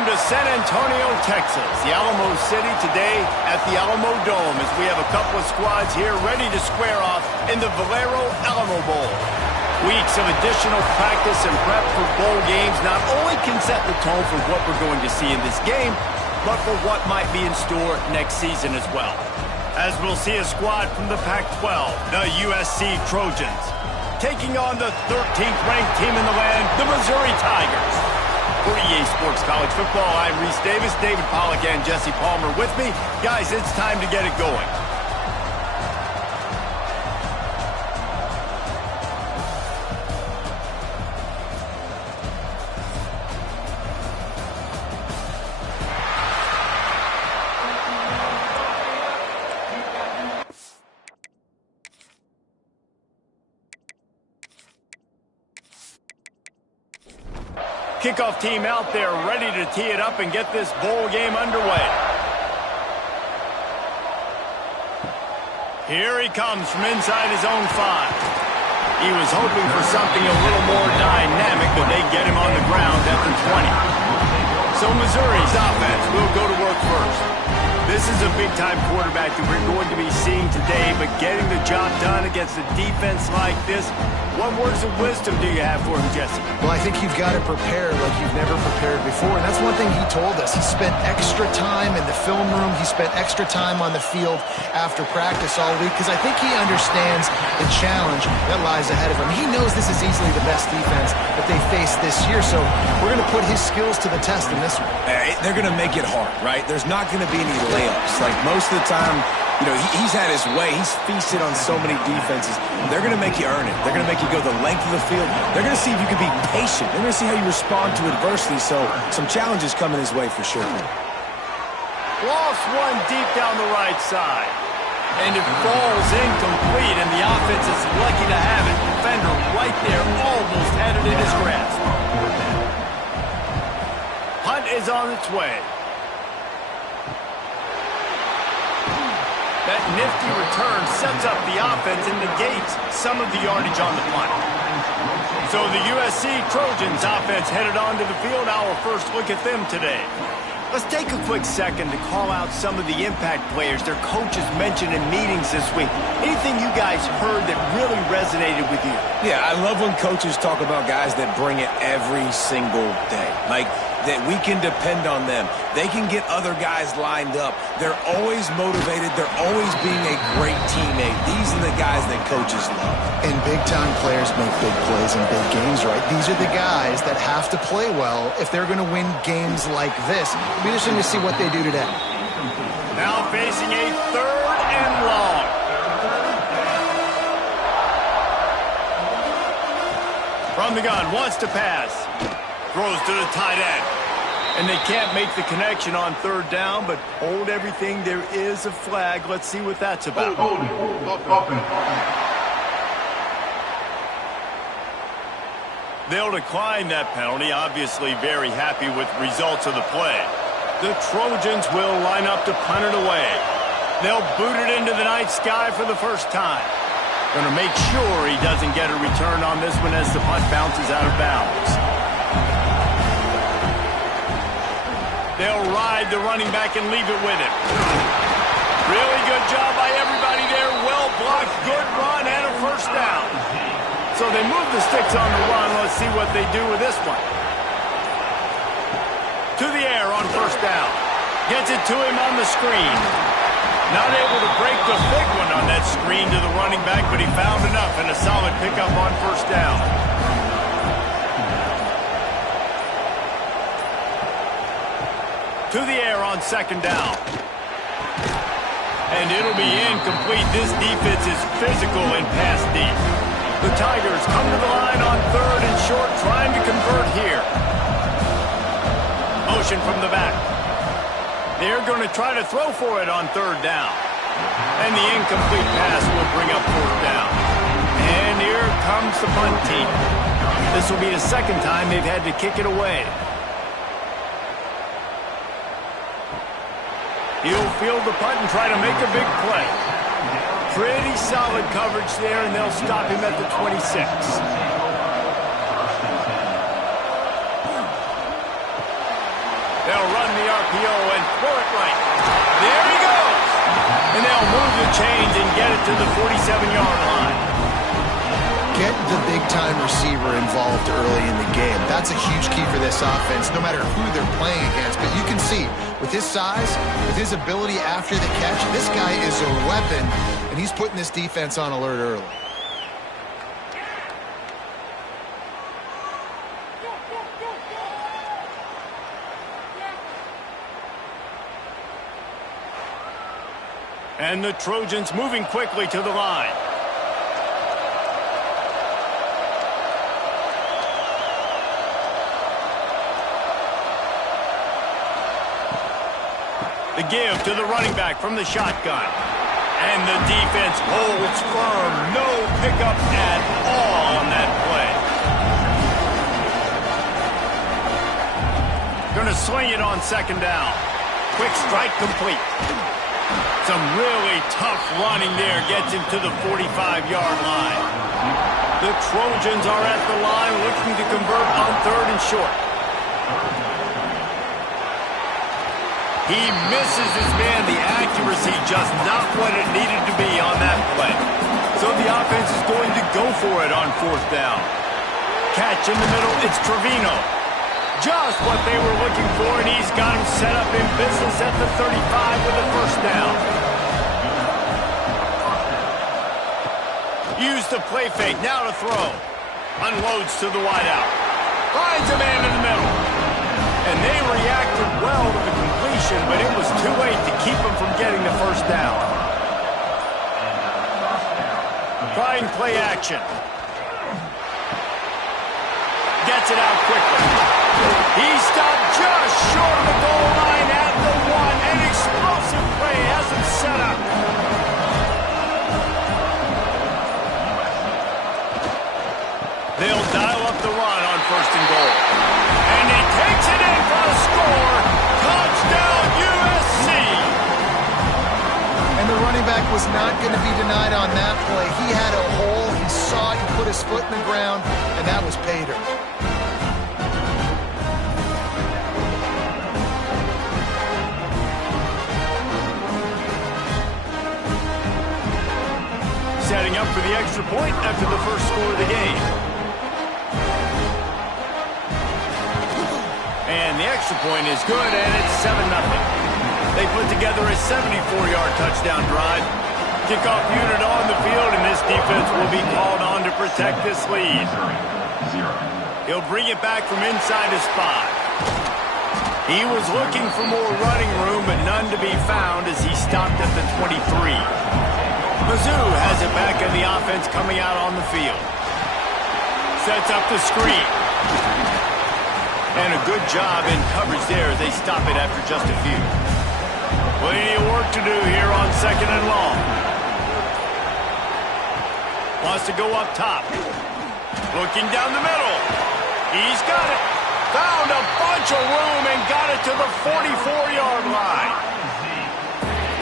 Welcome to San Antonio, Texas, the Alamo City today at the Alamo Dome as we have a couple of squads here ready to square off in the Valero Alamo Bowl. Weeks of additional practice and prep for bowl games not only can set the tone for what we're going to see in this game, but for what might be in store next season as well. As we'll see a squad from the Pac-12, the USC Trojans, taking on the 13th ranked team in the land, the Missouri Tigers. For EA Sports College Football, I'm Reese Davis, David Pollack, and Jesse Palmer with me. Guys, it's time to get it going. Kickoff team out there ready to tee it up and get this bowl game underway. Here he comes from inside his own 5. He was hoping for something a little more dynamic, but they get him on the ground at the 20. So Missouri's offense will go to work first. This is a big-time quarterback that we're going to be seeing today, but getting the job done against a defense like this, what words of wisdom do you have for him, Jesse? Well, I think you've got to prepare like you've never prepared before, and that's one thing he told us. He spent extra time in the film room. He spent extra time on the field after practice all week because I think he understands the challenge that lies ahead of him. He knows this is easily the best defense that they face this year, so we're going to put his skills to the test in this one. They're going to make it hard, right? There's not going to be any layups. Like most of the time, you know, he's had his way. He's feasted on so many defenses. They're going to make you earn it. They're going to make you go the length of the field. They're going to see if you can be patient. They're going to see how you respond to adversity. So some challenges coming his way for sure. Lost one deep down the right side. And it falls incomplete, and the offense is lucky to have it. Defender right there almost had it in his grasp. Punt is on its way. That nifty return sets up the offense and negates some of the yardage on the punt. So the USC Trojans offense headed onto the field. Our first look at them today. Let's take a quick second to call out some of the impact players their coaches mentioned in meetings this week. Anything you guys heard that really resonated with you? Yeah, I love when coaches talk about guys that bring it every single day. Like, that we can depend on them. They can get other guys lined up. They're always motivated. They're always being a great teammate. These are the guys that coaches love. And big-time players make big plays in big games, right? These are the guys that have to play well if they're going to win games like this. It'll be interesting to see what they do today. Now facing a 3rd and long. From the gun, wants to pass. Throws to the tight end. And they can't make the connection on 3rd down, but hold everything. There is a flag. Let's see what that's about. They'll decline that penalty. Obviously very happy with results of the play. The Trojans will line up to punt it away. They'll boot it into the night sky for the first time. Going to make sure he doesn't get a return on this one as the punt bounces out of bounds. They'll ride the running back and leave it with him. Really good job by everybody there. Well blocked, good run, and a first down. So they move the sticks on the run. Let's see what they do with this one. To the air on 1st down. Gets it to him on the screen. Not able to break the big one on that screen to the running back, but he found enough and a solid pickup on 1st down. To the air on 2nd down. And it'll be incomplete. This defense is physical and pass deep. The Tigers come to the line on 3rd and short, trying to convert here. Motion from the back. They're going to try to throw for it on 3rd down. And the incomplete pass will bring up 4th down. And here comes the punt team. This will be the 2nd time they've had to kick it away. He'll field the punt and try to make a big play. Pretty solid coverage there, and they'll stop him at the 26. They'll run the RPO and throw it right. There he goes. And they'll move the chains and get it to the 47-yard line. Get the big-time receiver involved early in the game. That's a huge key for this offense, no matter who they're playing against. But you can see, with his size, with his ability after the catch, this guy is a weapon, and he's putting this defense on alert early. And the Trojans moving quickly to the line. The give to the running back from the shotgun. And the defense holds firm. No pickup at all on that play. Going to swing it on second down. Quick strike complete. Some really tough running there gets him to the 45-yard line. The Trojans are at the line looking to convert on 3rd and short. He misses his man. The accuracy just not what it needed to be on that play. So the offense is going to go for it on 4th down. Catch in the middle. It's Trevino. Just what they were looking for, and he's got him set up in business at the 35 with the 1st down. Use the play fake, now to throw. Unloads to the wideout. Finds a man in the middle. And they reacted well to the completion, but it was too late to keep him from getting the 1st down. Trying play action. Gets it out quickly. He stopped just short of the goal line at the 1. An explosive play has him set up. They'll dial up the run on 1st and goal. And he takes it in for a score. Touchdown, USC. And the running back was not going to be denied on that play. He had a hole. He saw it. He put his foot in the ground, and that was pay dirt. Setting up for the extra point after the first score of the game. And the extra point is good, and it's 7-0. They put together a 74-yard touchdown drive. Kickoff unit on the field, and this defense will be called on to protect this lead. He'll bring it back from inside his 5. He was looking for more running room, but none to be found as he stopped at the 23. Mizzou has it back in the offense coming out on the field. Sets up the screen. And a good job in coverage there as they stop it after just a few. Plenty of work to do here on 2nd and long. Wants to go up top. Looking down the middle. He's got it. Found a bunch of room and got it to the 44-yard line.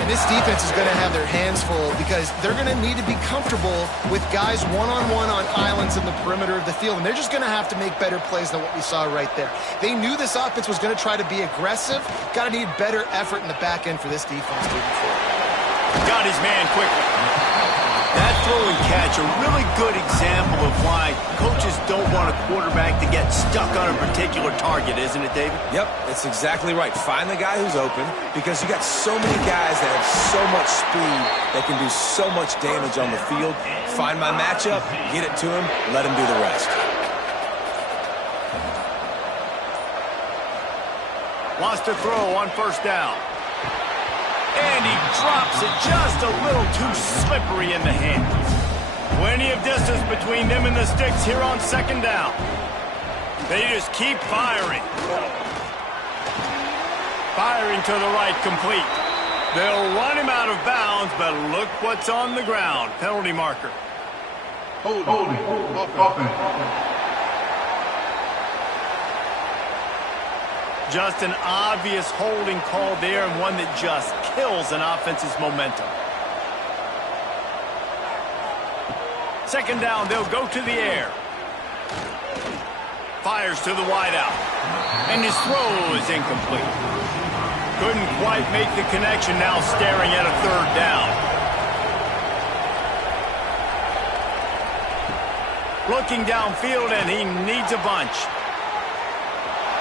This defense is going to have their hands full because they're going to need to be comfortable with guys one-on-one on islands in the perimeter of the field, and they're just going to have to make better plays than what we saw right there. They knew this offense was going to try to be aggressive. Got to need better effort in the back end for this defense moving forward. Got his man quickly. That throw and catch, a really good example of why coaches don't want a quarterback to get stuck on a particular target, isn't it, David? Yep, that's exactly right. Find the guy who's open because you got so many guys that have so much speed that can do so much damage on the field. Find my matchup, get it to him, let him do the rest. Wants to throw on 1st down. And he drops it just a little too slippery in the hands. Plenty of distance between them and the sticks here on 2nd down. They just keep firing. Firing to the right, complete. They'll run him out of bounds, but look what's on the ground. Penalty marker. Holding. Offense. Just an obvious holding call there, and one that just kills an offense's momentum. 2nd down, they'll go to the air. fires to the wideout. And his throw is incomplete. Couldn't quite make the connection, now staring at a third down. Looking downfield, and he needs a bunch.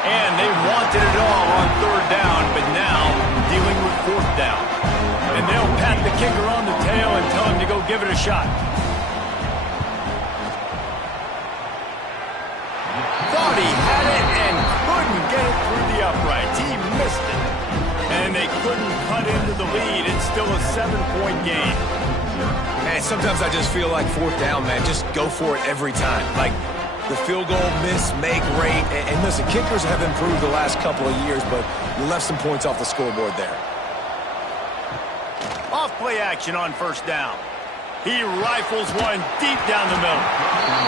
And they wanted it all on third down, but now dealing with fourth down. And they'll pat the kicker on the tail and tell him to go give it a shot. Thought he had it and couldn't get it through the uprights. He missed it. And they couldn't cut into the lead. It's still a 7-point game. Man, sometimes I just feel like fourth down, man. Just go for it every time. Like the field goal miss-make rate. And listen, kickers have improved the last couple of years, but you left some points off the scoreboard there. Off play action on first down. He rifles one deep down the middle.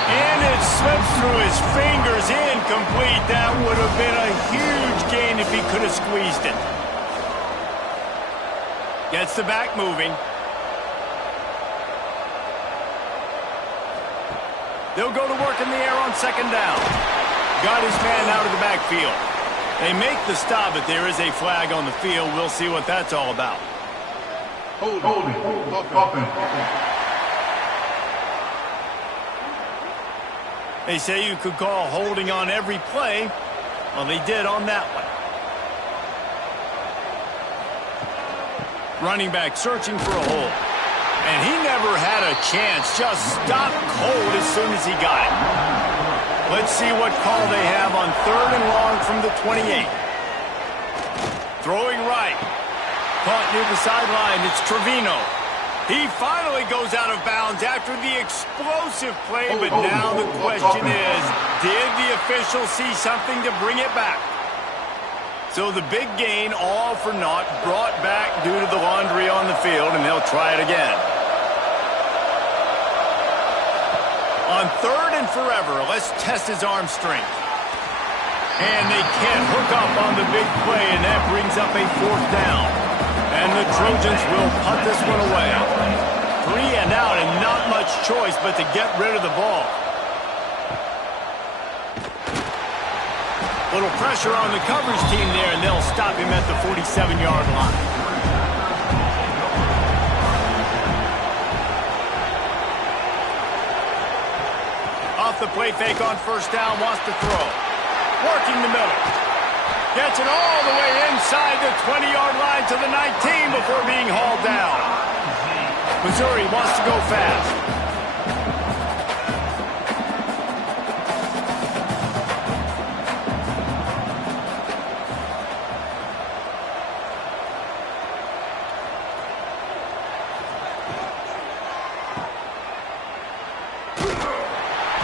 And it slips through his fingers, incomplete. That would have been a huge gain if he could have squeezed it. Gets the back moving. They'll go to work in the air on second down. Got his man out of the backfield. They make the stop, but there is a flag on the field. We'll see what that's all about. Holding. Offense. They say you could call holding on every play. Well, they did on that one. Running back searching for a hole. And he never had a chance. Just stopped cold as soon as he got it. Let's see what call they have on third and long from the 28. Throwing right. Caught near the sideline. It's Trevino. He finally goes out of bounds after the explosive play, but now the question is, did the official see something to bring it back? So the big gain, all for naught, brought back due to the laundry on the field, and they'll try it again. On third and forever, let's test his arm strength. And they can't hook up on the big play, and that brings up a fourth down. And the Trojans will punt this one away. 3 and out, and not much choice but to get rid of the ball. Little pressure on the coverage team there, and they'll stop him at the 47-yard line. Off the play fake on first down, wants to throw. Working the middle. Gets it all the way inside the 20-yard line to the 19 before being hauled down. Missouri wants to go fast.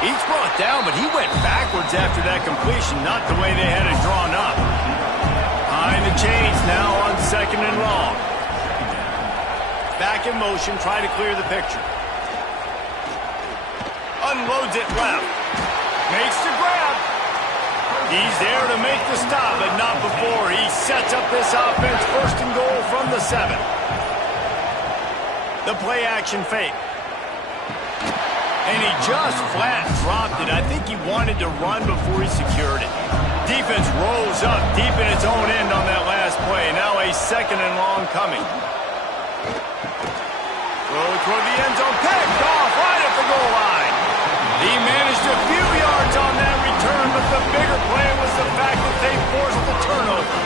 He's brought down, but he went backwards after that completion, not the way they had it drawn up. Behind the chains now on second and long. Back in motion, try to clear the picture. Unloads it left. Makes the grab. He's there to make the stop, but not before. He sets up this offense first and goal from the 7. The play action fake. And he just flat dropped it. I think he wanted to run before he secured it. Defense rolls up deep in its own end on that last play. Now a second and long coming. Throw toward the end zone. Picked off right at the goal line. He managed a few yards on that return, but the bigger play was the fact that they forced the turnover.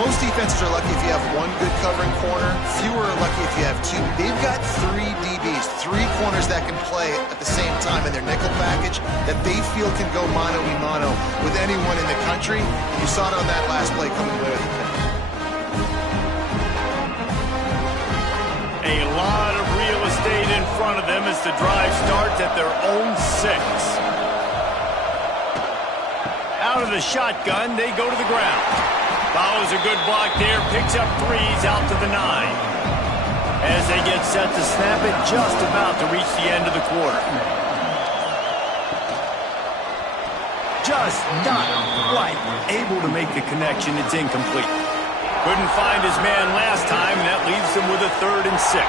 Most defenses are lucky if you have one good covering corner. Fewer are lucky if you have 2. They've got 3 DBs, 3 corners that can play at the same time in their nickel package that they feel can go mano-a-mano with anyone in the country. You saw it on that last play coming away with the pick. A lot of real estate in front of them as the drive starts at their own 6. Out of the shotgun, they go to the ground. Follows a good block there, picks up 3s out to the 9. As they get set to snap it, just about to reach the end of the quarter. Just not quite able to make the connection. It's incomplete. Couldn't find his man last time, and that leaves him with a 3rd and 6.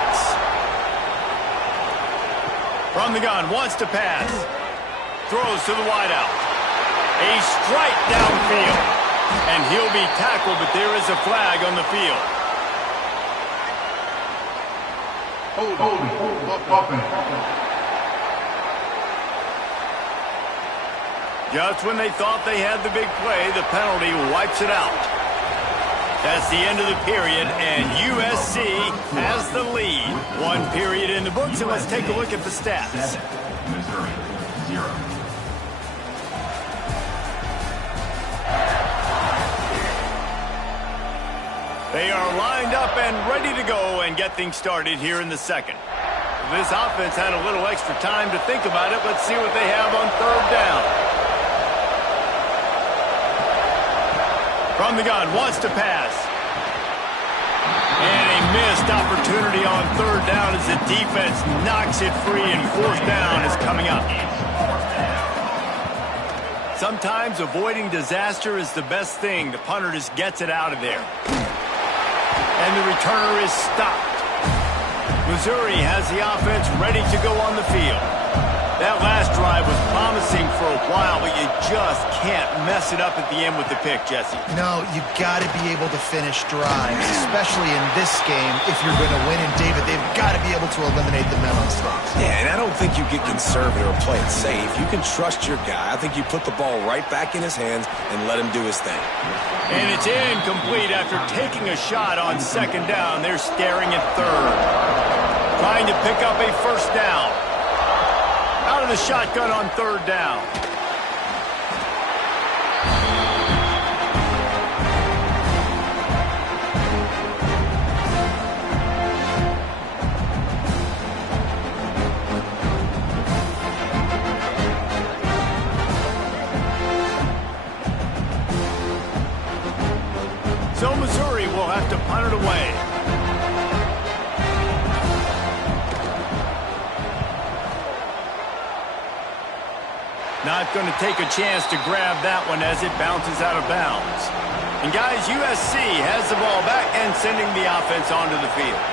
From the gun, wants to pass. Throws to the wideout. A strike downfield. And he'll be tackled, but there is a flag on the field. Just when they thought they had the big play, the penalty wipes it out. That's the end of the period, and USC has the lead. One period in the books, and let's take a look at the stats. Missouri, 0. They are lined up and ready to go and get things started here in the second. This offense had a little extra time to think about it. Let's see what they have on third down. From the gun, wants to pass. And a missed opportunity on third down as the defense knocks it free and fourth down is coming up. Sometimes avoiding disaster is the best thing. The punter just gets it out of there. And the returner is stopped. Missouri has the offense ready to go on the field. That last drive was promising for a while, but you just can't mess it up at the end with the pick, Jesse. No, you got to be able to finish drives, especially in this game. If you're going to win, and David, they've got to be able to eliminate the mental mistakes. Yeah, and I don't think you get conservative or play it safe. You can trust your guy. I think you put the ball right back in his hands and let him do his thing. And it's incomplete after taking a shot on second down. They're staring at third. Trying to pick up a first down. Out of the shotgun on third down. So Missouri will have to punt it away. Not going to take a chance to grab that one as it bounces out of bounds. And guys, USC has the ball back and sending the offense onto the field.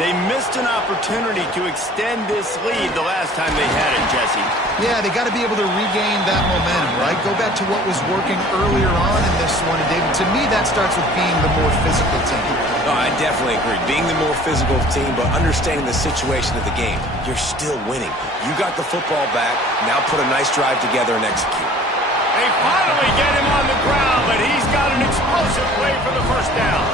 They missed an opportunity to extend this lead the last time they had it, Jesse. Yeah, they got to be able to regain that momentum, right? Go back to what was working earlier on in this one. And David, to me, that starts with being the more physical team. No, I definitely agree. Being the more physical team, but understanding the situation of the game. You're still winning. You got the football back. Now put a nice drive together and execute. They finally get him on the ground, but he's got an explosive play for the first down.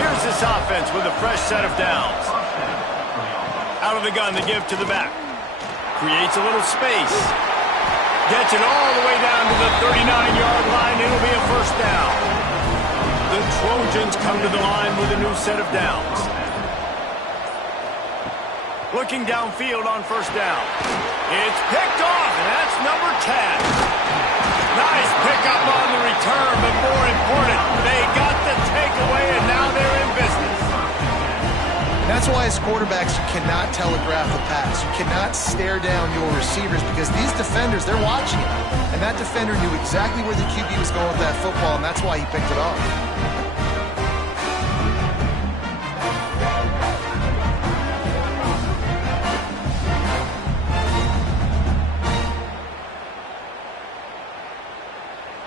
Here's this offense with a fresh set of downs. Out of the gun, the give to the back. Creates a little space. Gets it all the way down to the 39-yard line. It'll be a first down. The Trojans come to the line with a new set of downs. Looking downfield on first down. It's picked off, and that's number 10. Nice pickup on the return, but more important, they got the takeaway, and now they're in business. And that's why as quarterbacks, you cannot telegraph the pass. You cannot stare down your receivers because these defenders, they're watching it. And that defender knew exactly where the QB was going with that football, and that's why he picked it off.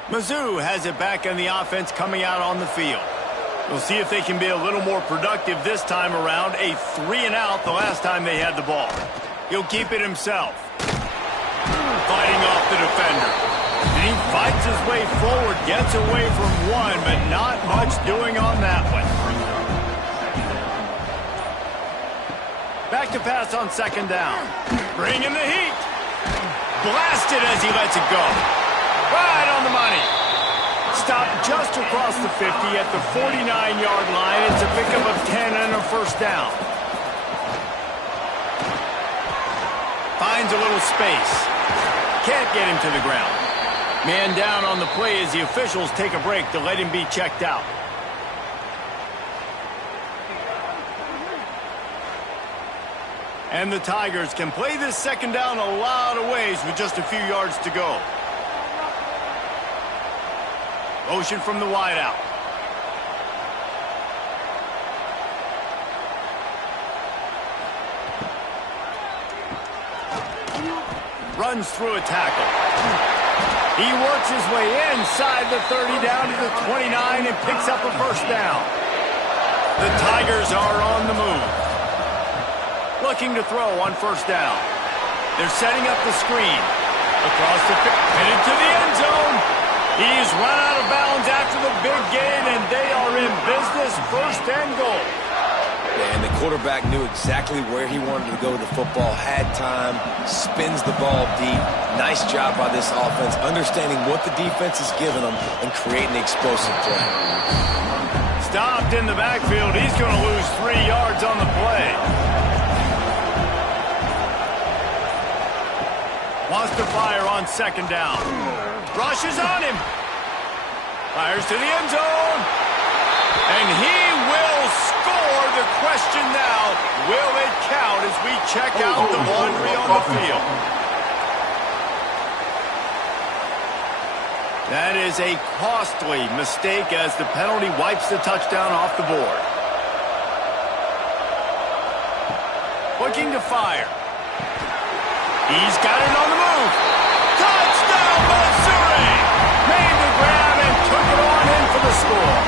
Mizzou has it back in the offense coming out on the field. We'll see if they can be a little more productive this time around. A 3-and-out the last time they had the ball. He'll keep it himself. Fighting off the defender. And he fights his way forward, gets away from one, but not much doing on that one. Back to pass on second down. Bringing the heat. Blasted as he lets it go. Right on the money. Stopped just across the 50 at the 49-yard line. It's a pickup of 10 and a first down. Finds a little space. Can't get him to the ground. Man down on the play as the officials take a break to let him be checked out. And the Tigers can play this second down a lot of ways with just a few yards to go. Motion from the wideout. Runs through a tackle. He works his way inside the 30 down to the 29 and picks up a first down. The Tigers are on the move. Looking to throw on first down. They're setting up the screen. Across the field, headed to the end zone. He's run out of bounds after the big gain, and they are in business, first and goal. And the quarterback knew exactly where he wanted to go with the football, had time, spins the ball deep. Nice job by this offense, understanding what the defense is giving them and creating the explosive play. Stopped in the backfield. He's going to lose 3 yards on the play. Wants to fire on second down. Rushes on him. Fires to the end zone. And he will score. The question now, will it count as we check out the laundry on the field? That is a costly mistake as the penalty wipes the touchdown off the board. Looking to fire. He's got it on the move. Touchdown, Missouri! Made the grab and took it on in for the score.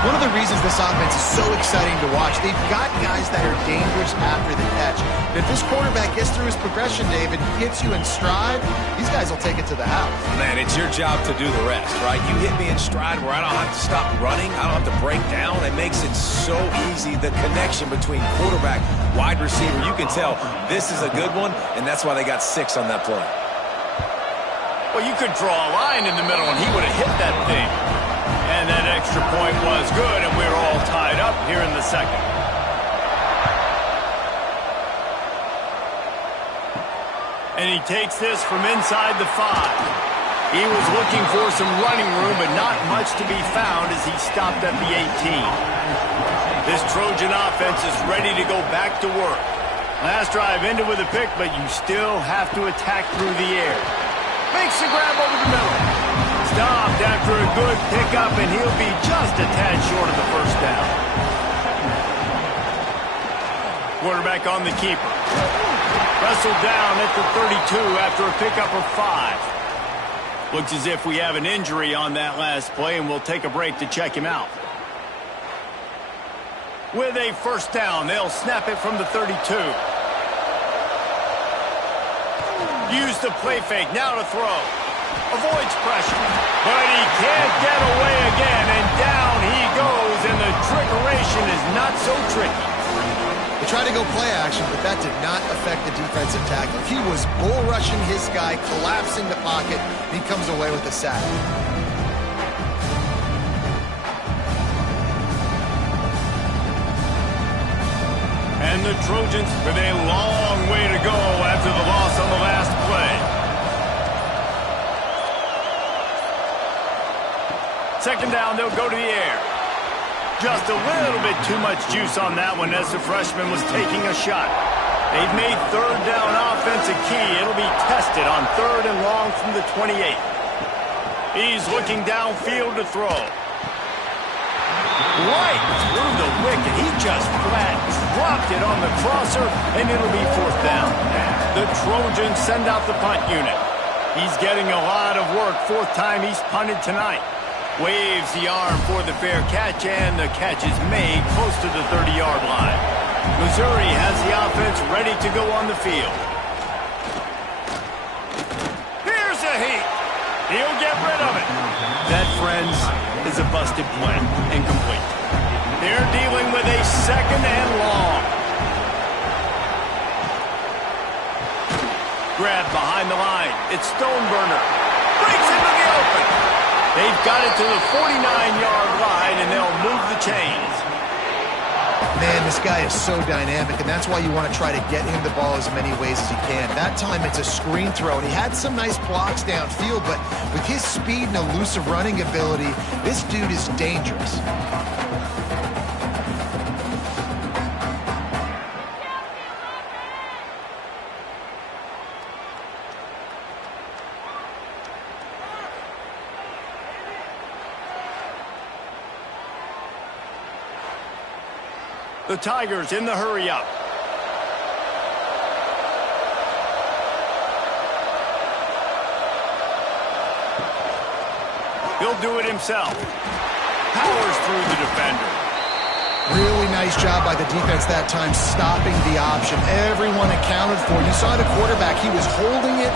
One of the reasons this offense is so exciting to watch, they've got guys that are dangerous after the catch. If this quarterback gets through his progression, David, hits you in stride, these guys will take it to the house. Man, it's your job to do the rest, right? You hit me in stride where I don't have to stop running. I don't have to break down. It makes it so easy. The connection between quarterback, wide receiver, you can tell this is a good one, and that's why they got 6 on that play. Well, you could draw a line in the middle, and he would have hit that thing. And that extra point was good, and we're all tied up here in the second. And he takes this from inside the 5. He was looking for some running room, but not much to be found as he stopped at the 18. This Trojan offense is ready to go back to work. Last drive ended with a pick, but you still have to attack through the air. Makes the grab over the middle. Stopped after a good pickup, and he'll be just a tad short of the first down. Quarterback on the keeper. Wrestled down at the 32 after a pickup of 5. Looks as if we have an injury on that last play, and we'll take a break to check him out. With a first down, they'll snap it from the 32. Use the play fake, now to throw. Avoids pressure, but he can't get away again, and down he goes, and the trickeration is not so tricky. They tried to go play action, but that did not affect the defensive tackle. He was bull rushing his guy, collapsing the pocket, and he comes away with a sack. And the Trojans with a long way to go after the loss on the last play. Second down, they'll go to the air. Just a little bit too much juice on that one as the freshman was taking a shot. They've made third down offense a key. It'll be tested on 3rd and long from the 28. He's looking downfield to throw. Right through the wicket. He just flat dropped it on the crosser, and it'll be 4th down. The Trojans send out the punt unit. He's getting a lot of work. 4th time he's punted tonight. Waves the arm for the fair catch, and the catch is made close to the 30-yard line. Missouri has the offense ready to go on the field. Here's a heat. He'll get rid of it. That, friends, is a busted play. Incomplete. They're dealing with a 2nd and long. Grab behind the line. It's Stoneburner. Breaks into the open. They've got it to the 49-yard line, and they'll move the chains. Man, this guy is so dynamic, and that's why you want to try to get him the ball as many ways as you can. That time, it's a screen throw, and he had some nice blocks downfield, but with his speed and elusive running ability, this dude is dangerous. The Tigers in the hurry-up. He'll do it himself. Powers through the defender. Really nice job by the defense that time, stopping the option. Everyone accounted for. You saw the quarterback. He was holding it.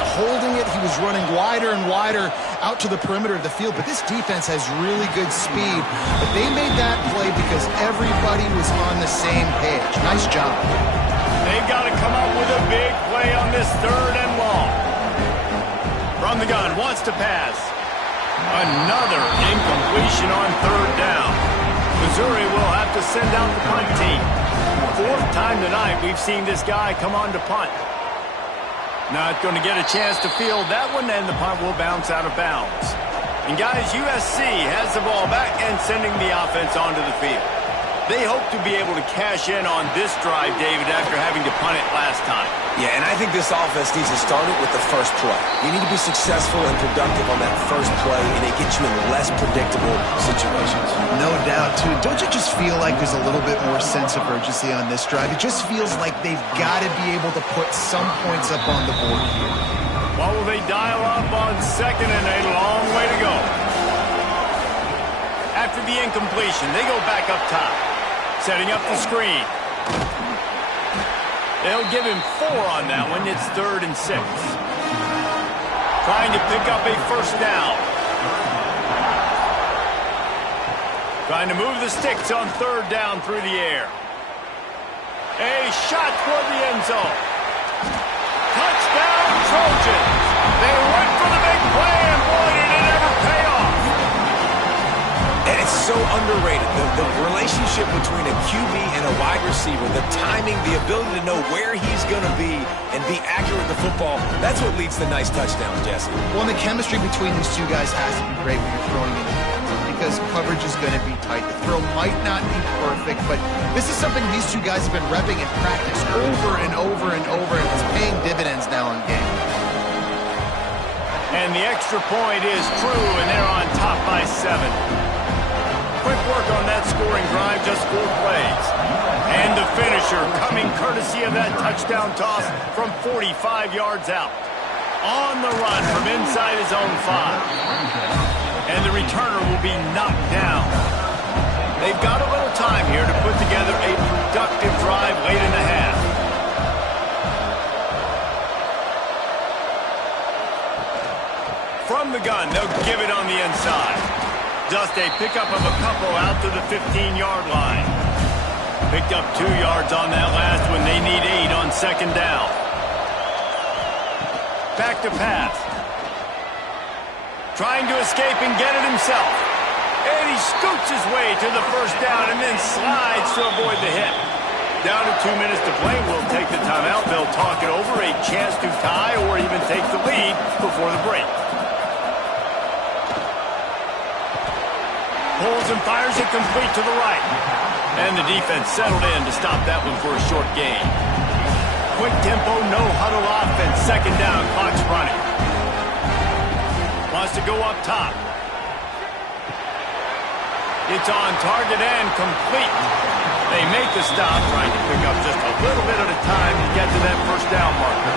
He was running wider and wider out to the perimeter of the field. But this defense has really good speed. But they made that play because everybody was on the same page. Nice job. They've got to come up with a big play on this 3rd and long. From the gun, wants to pass. Another incompletion on 3rd down. Missouri will have to send out the punt team. 4th time tonight we've seen this guy come on to punt. Not going to get a chance to field that one, and the punt will bounce out of bounds. And guys, USC has the ball back and sending the offense onto the field. They hope to be able to cash in on this drive, David, after having to punt it last time. Yeah, and I think this offense needs to start it with the first play. You need to be successful and productive on that first play, and it gets you in less predictable situations. No doubt, too. Don't you just feel like there's a little bit more sense of urgency on this drive? It just feels like they've got to be able to put some points up on the board here. What will they dial up on 2nd and a long way to go? After the incompletion, they go back up top. Setting up the screen. They'll give him 4 on that one. It's 3rd and 6. Trying to pick up a 1st down. Trying to move the sticks on 3rd down through the air. A shot toward the end zone. Touchdown, Trojans. They went for the big play, and boy, did it ever pay off. And it's so underrated. The relationship between a QB and a wide receiver, the timing, the ability to know where he's going to be and be accurate with the football, that's what leads to nice touchdowns, Jesse. Well, and the chemistry between these two guys has to be great when you're throwing in because coverage is going to be tight. The throw might not be perfect, but this is something these two guys have been repping in practice over and over and over, and it's paying dividends now in game. And the extra point is true, and they're on top by 7. Quick work on that scoring drive, just 4 plays. And the finisher coming courtesy of that touchdown toss from 45 yards out. On the run from inside his own 5. And the returner will be knocked down. They've got a little time here to put together a productive drive late in the half. From the gun, they'll give it on the inside. Just a pickup of a couple out to the 15-yard line. Picked up 2 yards on that last one. They need 8 on 2nd down. Back to pass. Trying to escape and get it himself. And he scoots his way to the 1st down and then slides to avoid the hit. Down to 2 minutes to play. We'll take the timeout. They'll talk it over. A chance to tie or even take the lead before the break. Pulls and fires it complete to the right. And the defense settled in to stop that one for a short gain. Quick tempo, no huddle offense. 2nd down, clock's running. Wants to go up top. It's on target and complete. They make the stop, trying to pick up just a little bit at a time to get to that 1st down marker.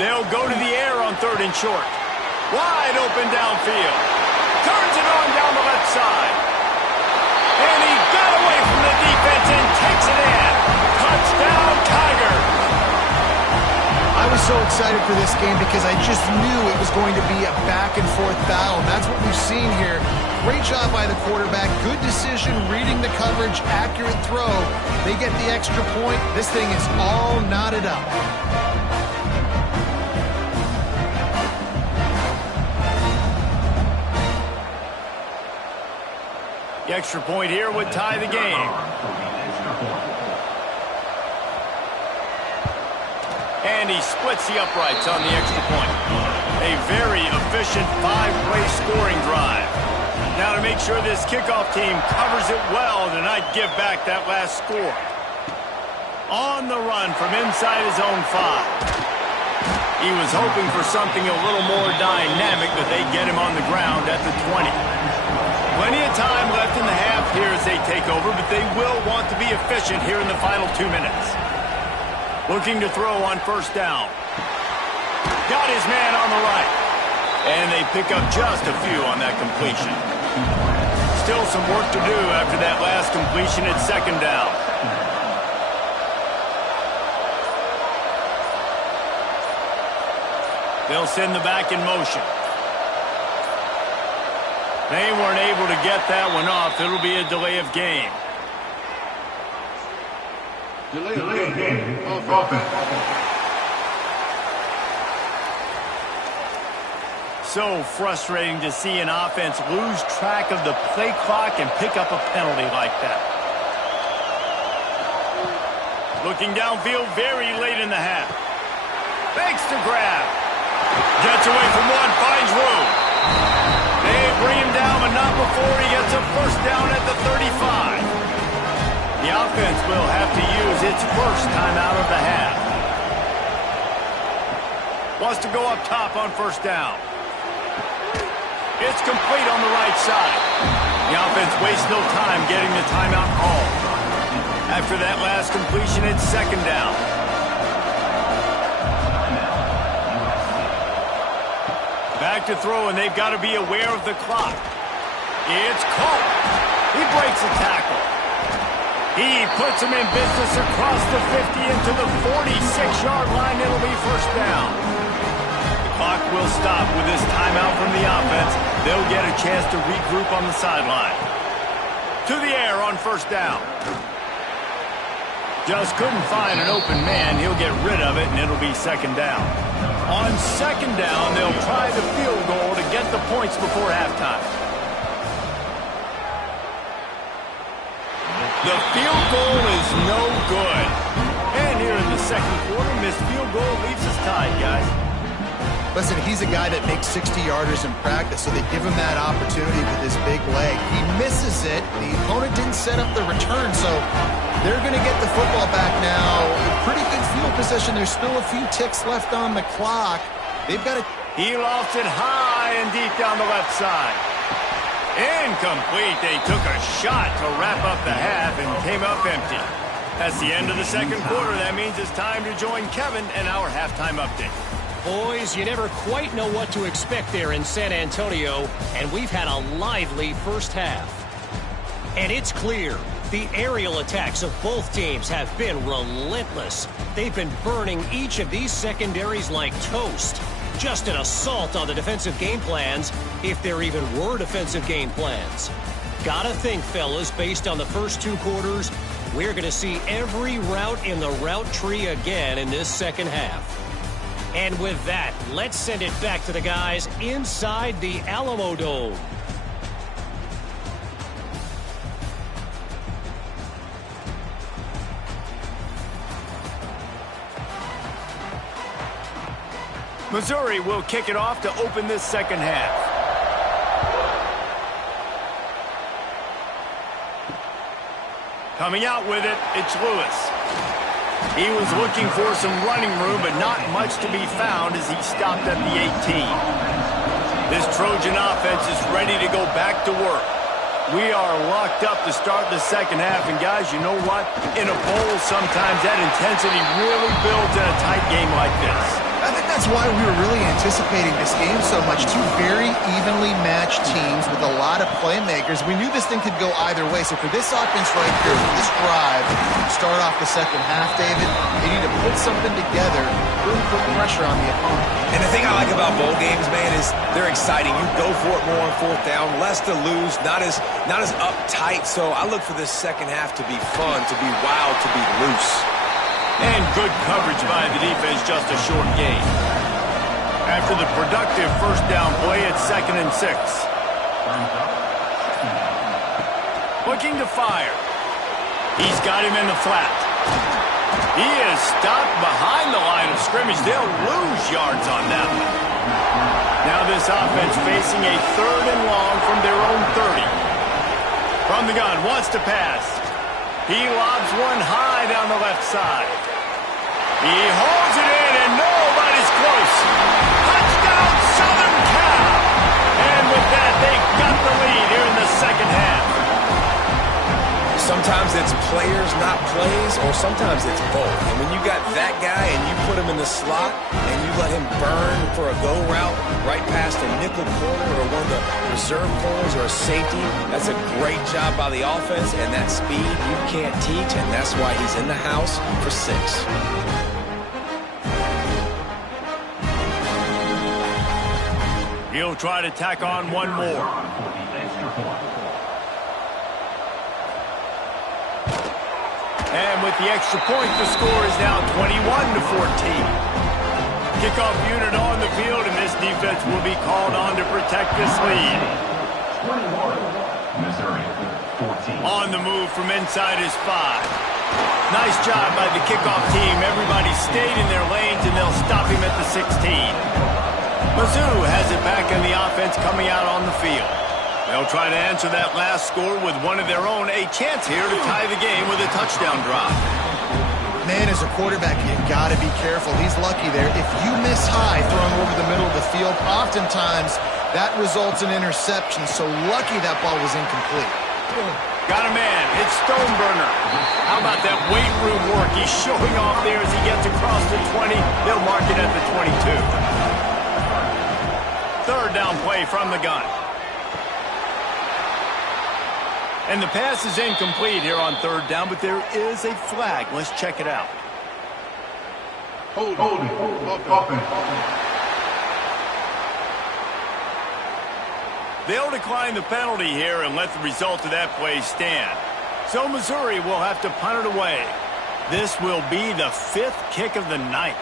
They'll go to the air on 3rd and short. Wide open downfield. Turns it on down the left side. And he got away from the defense and takes it in. Touchdown, Tigers. I was so excited for this game because I just knew it was going to be a back-and-forth battle. And that's what we've seen here. Great job by the quarterback. Good decision, reading the coverage, accurate throw. They get the extra point. This thing is all knotted up. The extra point here would tie the game. And he splits the uprights on the extra point. A very efficient 5-play scoring drive. Now to make sure this kickoff team covers it well to not give back that last score. On the run from inside his own 5. He was hoping for something a little more dynamic, but they get him on the ground at the 20. Plenty of time left in the half here as they take over, but they will want to be efficient here in the final 2 minutes. Looking to throw on first down. Got his man on the right. And they pick up just a few on that completion. Still some work to do after that last completion at second down. They'll send the back in motion. They weren't able to get that one off. It'll be a delay of game. Delay of game. Offense. So frustrating to see an offense lose track of the play clock and pick up a penalty like that. Looking downfield very late in the half. Fakes to grab. Gets away from one, finds room. They bring him down, but not before he gets a first down at the 35. The offense will have to use its first timeout of the half. Wants to go up top on first down. It's complete on the right side. The offense wastes no time getting the timeout called. After that last completion, it's second down. Back to throw, and they've got to be aware of the clock. It's caught. He breaks a tackle. He puts him in business across the 50 into the 46-yard line. It'll be first down. The clock will stop with this timeout from the offense. They'll get a chance to regroup on the sideline. To the air on first down. Just couldn't find an open man. He'll get rid of it, and it'll be second down. On second down, they'll try the field goal to get the points before halftime. The field goal is no good. And here in the second quarter, missed field goal leaves us tied, guys. Listen, he's a guy that makes 60-yarders in practice, so they give him that opportunity with his big leg. He misses it. The opponent didn't set up the return, so they're going to get the football back now. Pretty good field position. There's still a few ticks left on the clock. They've got to... He lost it high and deep down the left side. Incomplete. They took a shot to wrap up the half and came up empty. That's the end of the second quarter. That means it's time to join Kevin and our halftime update. Boys, you never quite know what to expect there in San Antonio, and we've had a lively first half. And it's clear, the aerial attacks of both teams have been relentless. They've been burning each of these secondaries like toast. Just an assault on the defensive game plans, if there even were defensive game plans. Gotta think, fellas, based on the first two quarters, we're going to see every route in the route tree again in this second half. And with that, let's send it back to the guys inside the Alamo Dome. Missouri will kick it off to open this second half. Coming out with it, it's Lewis. He was looking for some running room, but not much to be found as he stopped at the 18. This Trojan offense is ready to go back to work. We are locked up to start the second half, and guys, you know what? In a bowl, sometimes that intensity really builds in a tight game like this. I think that's why we were really anticipating this game so much. Two very evenly matched teams with a lot of playmakers. We knew this thing could go either way. So for this offense right here, for this drive, start off the second half, David, they need to put something together, really put pressure on the opponent. And the thing I like about bowl games, man, is they're exciting. You go for it more on fourth down, less to lose, not as uptight. So I look for this second half to be fun, to be wild, to be loose. And good coverage by the defense, just a short gain. After the productive first down play, it's 2nd and 6. Looking to fire. He's got him in the flat. He is stopped behind the line of scrimmage. They'll lose yards on that one. Now this offense facing a 3rd and long from their own 30. From the gun, wants to pass. He lobs one high down the left side. He holds it in, and nobody's close. Touchdown, Southern Cal! And with that, they've got the lead here in the second Sometimes it's players, not plays, or sometimes it's both. And when you got that guy and you put him in the slot and you let him burn for a go route right past a nickel corner or one of the reserve corners or a safety, that's a great job by the offense, and that speed you can't teach, and that's why he's in the house for 6. He'll try to tack on one more. And with the extra point, the score is now 21-14. Kickoff unit on the field, and this defense will be called on to protect this lead. 21, Missouri, 14. On the move from inside his 5. Nice job by the kickoff team. Everybody stayed in their lanes, and they'll stop him at the 16. Mizzou has it back in the offense coming out on the field. They'll try to answer that last score with one of their own. A chance here to tie the game with a touchdown drive. Man, as a quarterback, you got to be careful. He's lucky there. If you miss high throwing over the middle of the field, oftentimes that results in interception. So lucky that ball was incomplete. Got a man. It's Stoneburner. How about that weight room work? He's showing off there as he gets across the 20. They'll mark it at the 22. Third down play from the gun. And the pass is incomplete here on third down, but there is a flag. Let's check it out. Holding. Offense. They'll decline the penalty here and let the result of that play stand. So Missouri will have to punt it away. This will be the 5th kick of the night.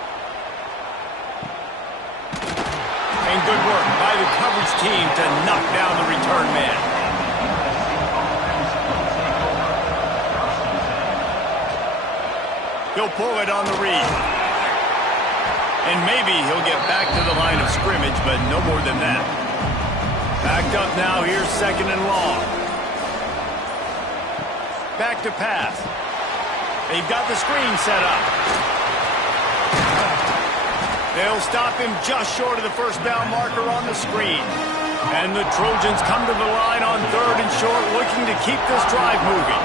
And good work by the coverage team to knock down the return man. He'll pull it on the read. And maybe he'll get back to the line of scrimmage, but no more than that. Backed up now, here's 2nd and long. Back to pass. They've got the screen set up. They'll stop him just short of the first down marker on the screen. And the Trojans come to the line on 3rd and short, looking to keep this drive moving.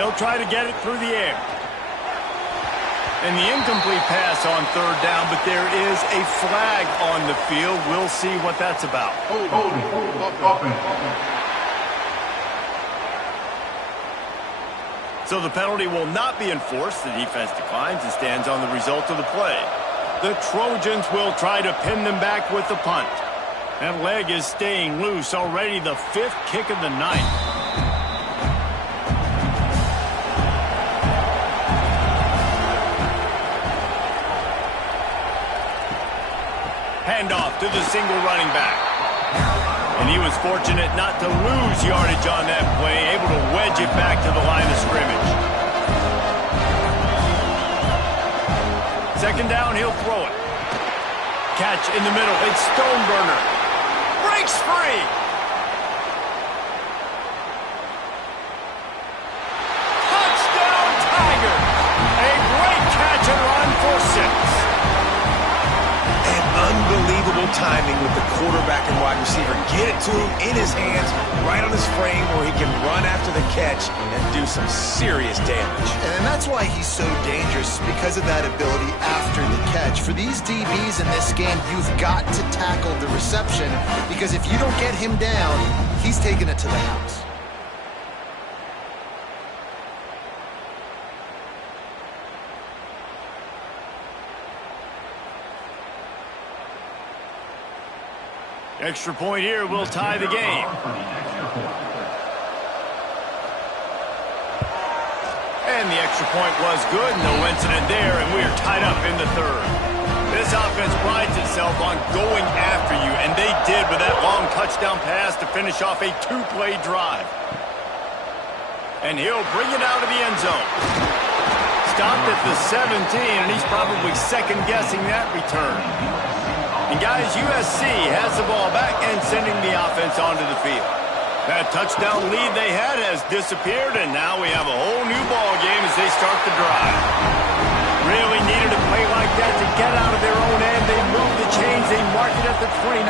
They'll try to get it through the air. And the incomplete pass on 3rd down, but there is a flag on the field. We'll see what that's about. So the penalty will not be enforced. The defense declines and stands on the result of the play. The Trojans will try to pin them back with the punt. That leg is staying loose. Already the 5th kick of the night. Handoff to the single running back. And he was fortunate not to lose yardage on that play, able to wedge it back to the line of scrimmage. 2nd down, he'll throw it. Catch in the middle, it's Stoneburner. Breaks free. Touchdown, Tiger. A great catch and run for 6. Unbelievable timing with the quarterback and wide receiver. Get it to him in his hands, right on his frame where he can run after the catch and do some serious damage. And that's why he's so dangerous, because of that ability after the catch. For these DBs in this game, you've got to tackle the reception, because if you don't get him down, he's taking it to the house. Extra point here will tie the game. And the extra point was good. No incident there, and we are tied up in the 3rd. This offense prides itself on going after you, and they did with that long touchdown pass to finish off a 2-play drive. And he'll bring it out of the end zone. Stopped at the 17, and he's probably second-guessing that return. And guys, USC has the ball back and sending the offense onto the field. That touchdown lead they had has disappeared, and now we have a whole new ball game as they start the drive. Really needed a play like that to get out of their own end. They move the chains. They mark it at the 29.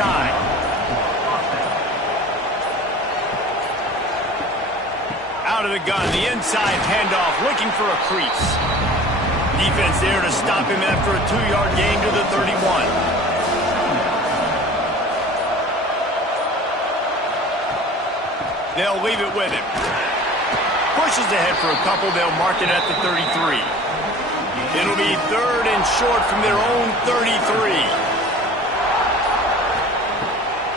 Out of the gun, the inside handoff, looking for a crease. Defense there to stop him after a 2-yard gain to the 31. They'll leave it with him. Pushes ahead for a couple. They'll mark it at the 33. It'll be 3rd and short from their own 33.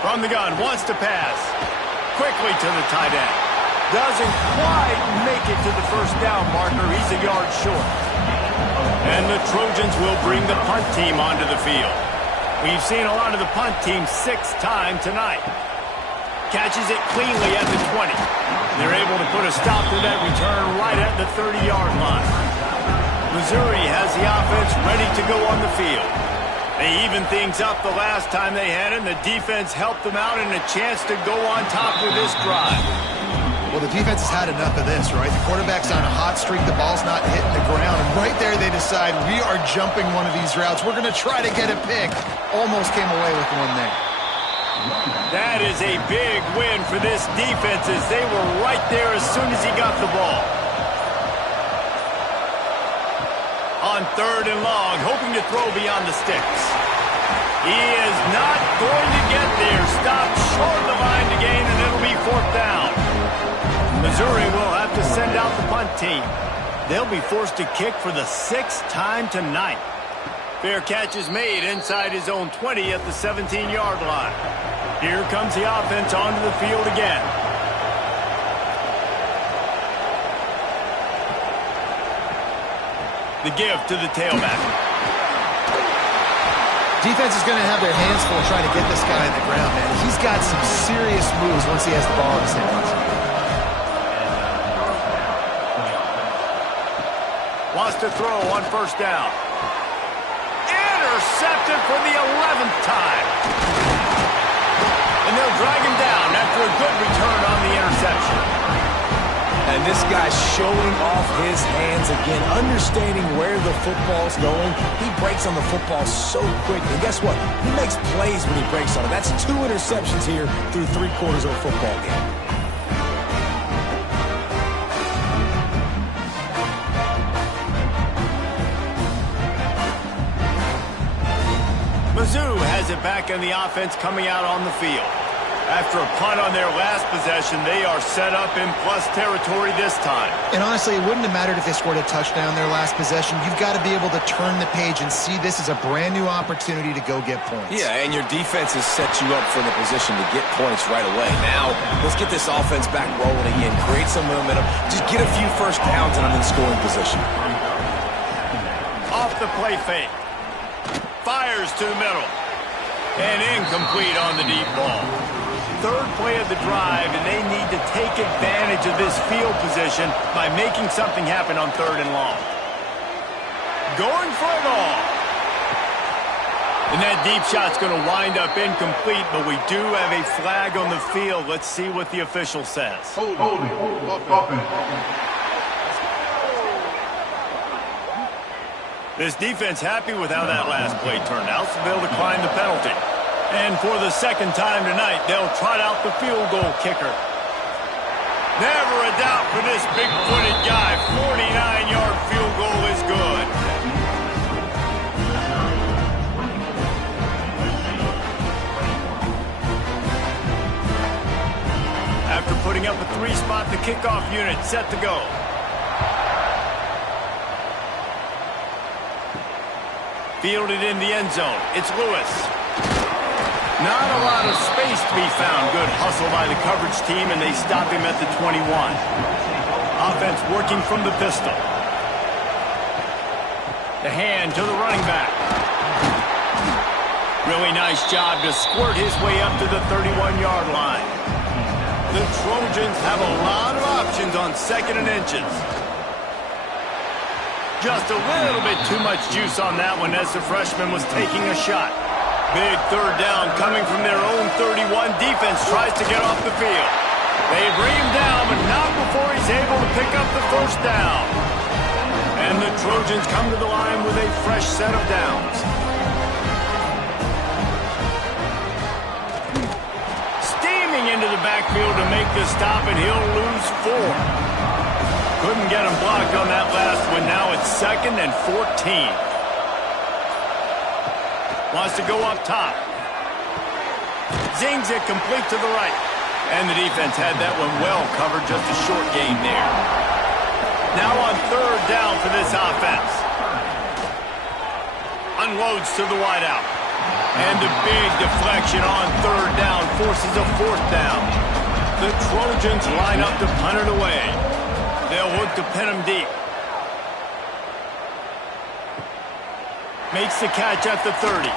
From the gun, wants to pass. Quickly to the tight end. Doesn't quite make it to the first down marker. He's a yard short. And the Trojans will bring the punt team onto the field. We've seen a lot of the punt team 6 times tonight. Catches it cleanly at the 20. They're able to put a stop to that return right at the 30-yard line. Missouri has the offense ready to go on the field. They evened things up the last time they had it, and the defense helped them out and a chance to go on top with this drive. Well, the defense has had enough of this, right? The quarterback's on a hot streak. The ball's not hitting the ground. And right there they decide, we are jumping one of these routes. We're going to try to get a pick. Almost came away with one there. That is a big win for this defense as they were right there as soon as he got the ball. On 3rd and long, hoping to throw beyond the sticks. He is not going to get there. Stopped short of the line to gain, and it'll be 4th down. Missouri will have to send out the punt team. They'll be forced to kick for the 6th time tonight. Fair catch is made inside his own 20 at the 17-yard line. Here comes the offense onto the field again. The give to the tailback. Defense is going to have their hands full trying to get this guy in the ground, man. He's got some serious moves once he has the ball in his hands. Wants to throw on 1st down. Intercepted for the 11th time. And they'll drag him down after a good return on the interception. And this guy's showing off his hands again, understanding where the football's going. He breaks on the football so quick. And guess what? He makes plays when he breaks on it. That's 2 interceptions here through 3 quarters of a football game. Mizzou has it back in the offense coming out on the field. After a punt on their last possession, they are set up in plus territory this time. And honestly, it wouldn't have mattered if they scored a touchdown their last possession. You've got to be able to turn the page and see this as a brand new opportunity to go get points. Yeah, and your defense has set you up for the position to get points right away. Now, let's get this offense back rolling again. Create some momentum. Just get a few first downs and I'm in scoring position. Off the play fake. Fires to the middle. And incomplete on the deep ball. 3rd play of the drive, and they need to take advantage of this field position by making something happen on 3rd and long. Going for it all. And that deep shot's going to wind up incomplete, but we do have a flag on the field. Let's see what the official says. Holding. Offense. This defense happy with how that last play turned out, so they'll decline the penalty. And for the 2nd time tonight, they'll trot out the field goal kicker. Never a doubt for this big-footed guy. 49-yard field goal is good. After putting up a 3-spot, the kickoff unit set to go. Fielded in the end zone. It's Lewis. Not a lot of space to be found. Good hustle by the coverage team, and they stop him at the 21. Offense working from the pistol. The hand to the running back. Really nice job to squirt his way up to the 31-yard line. The Trojans have a lot of options on 2nd and inches. Just a little bit too much juice on that one as the freshman was taking a shot. Big 3rd down coming from their own 31. Defense tries to get off the field. They bring him down, but not before he's able to pick up the 1st down. And the Trojans come to the line with a fresh set of downs. Steaming into the the backfield to make the stop, and he'll lose 4. Couldn't get him blocked on that last one. Now it's 2nd and 14. Wants to go up top. Zings it complete to the right. And the defense had that one well covered, just a short gain there. Now on 3rd down for this offense. Unloads to the wideout. And a big deflection on 3rd down forces a 4th down. The Trojans line up to punt it away. They'll look to pin him deep. Makes the catch at the 30.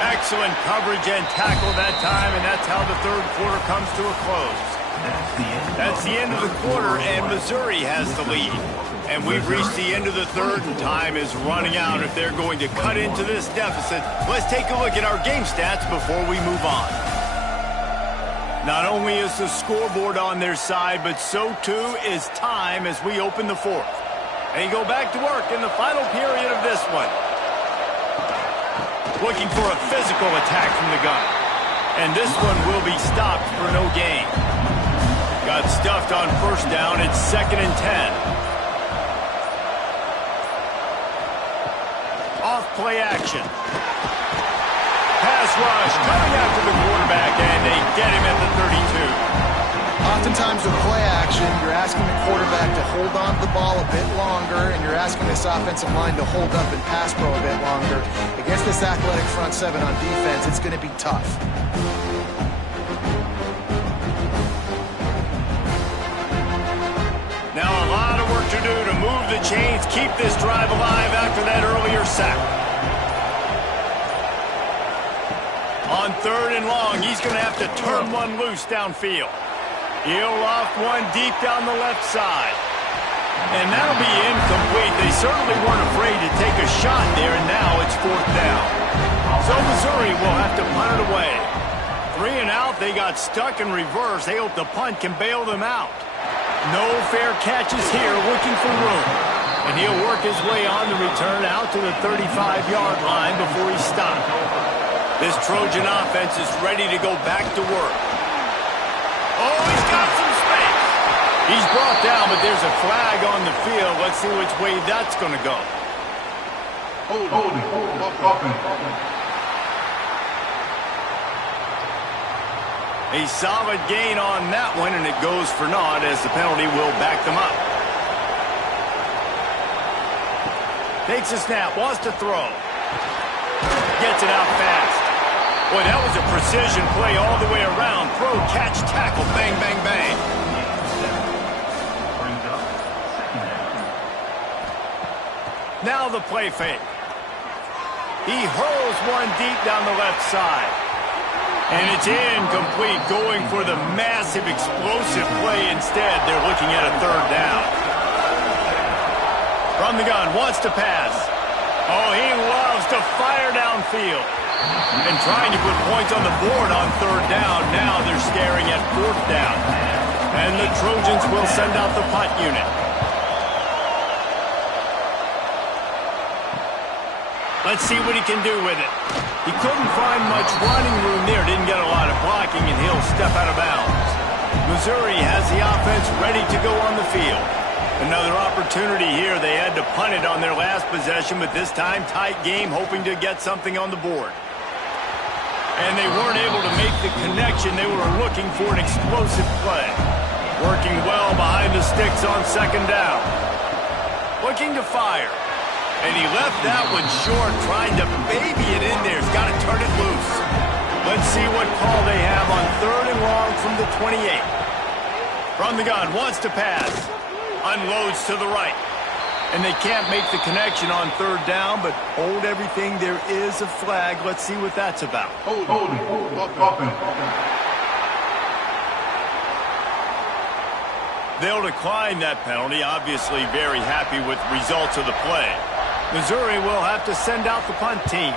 Excellent coverage and tackle that time, and that's how the 3rd quarter comes to a close. That's the end of the quarter, and Missouri has the lead. And we've reached the end of the 3rd, and time is running out if they're going to cut into this deficit. Let's take a look at our game stats before we move on. Not only is the scoreboard on their side, but so too is time as we open the 4th. And go back to work in the final period of this one. Looking for a physical attack from the gun. And this one will be stopped for no gain. Got stuffed on 1st down. It's 2nd and 10. Off play action. Pass rush coming after the quarterback, and they get him at the 32. Oftentimes with play action, you're asking the quarterback to hold on to the ball a bit longer, and you're asking this offensive line to hold up and pass pro a bit longer. Against this athletic front 7 on defense, it's going to be tough. Now a lot of work to do to move the chains, keep this drive alive after that earlier sack. On 3rd and long, he's going to have to turn one loose downfield. He'll loft one deep down the left side. And that'll be incomplete. They certainly weren't afraid to take a shot there, and now it's 4th down. So Missouri will have to punt it away. 3 and out, they got stuck in reverse. They hope the punt can bail them out. No fair catches here, looking for room. And he'll work his way on the return out to the 35-yard line before he's stopped. This Trojan offense is ready to go back to work. Oh, he's got some space. He's brought down, but there's a flag on the field. Let's see which way that's going to go. Holding. Offense. A solid gain on that one, and it goes for naught as the penalty will back them up. Takes a snap, wants to throw. Gets it out fast. Boy, that was a precision play all the way around. Throw, catch, tackle, bang, bang, bang. Now the play fake. He hurls one deep down the left side. And it's incomplete, going for the massive explosive play instead. They're looking at a 3rd down. From the gun, wants to pass. Oh, he loves to fire downfield. And trying to put points on the board on 3rd down. Now they're staring at 4th down. And the Trojans will send out the punt unit. Let's see what he can do with it. He couldn't find much running room there. Didn't get a lot of blocking, and he'll step out of bounds. Missouri has the offense ready to go on the field. Another opportunity here. They had to punt it on their last possession, but this time tight game, hoping to get something on the board. And they weren't able to make the connection. They were looking for an explosive play. Working well behind the sticks on 2nd down. Looking to fire. And he left that one short, trying to baby it in there. He's got to turn it loose. Let's see what call they have on 3rd and long from the 28. From the gun, wants to pass. Unloads to the right. And they can't make the connection on 3rd down, but hold everything. There is a flag. Let's see what that's about. Holding. Offense. They'll decline that penalty. Obviously very happy with the results of the play. Missouri will have to send out the punt team.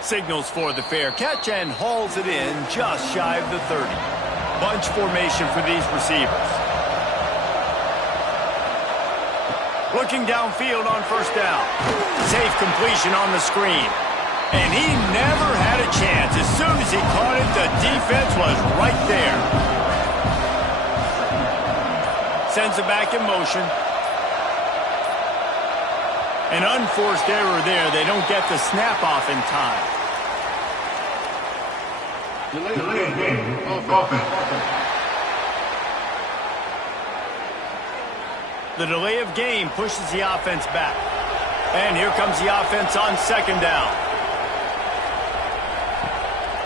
Signals for the fair catch and hauls it in just shy of the 30. Bunch formation for these receivers. Looking downfield on 1st down. Safe completion on the screen. And he never had a chance. As soon as he caught it, the defense was right there. Sends it back in motion. An unforced error there. They don't get the snap off in time. Delay of game. Offense. The delay of game pushes the offense back. And here comes the offense on second down.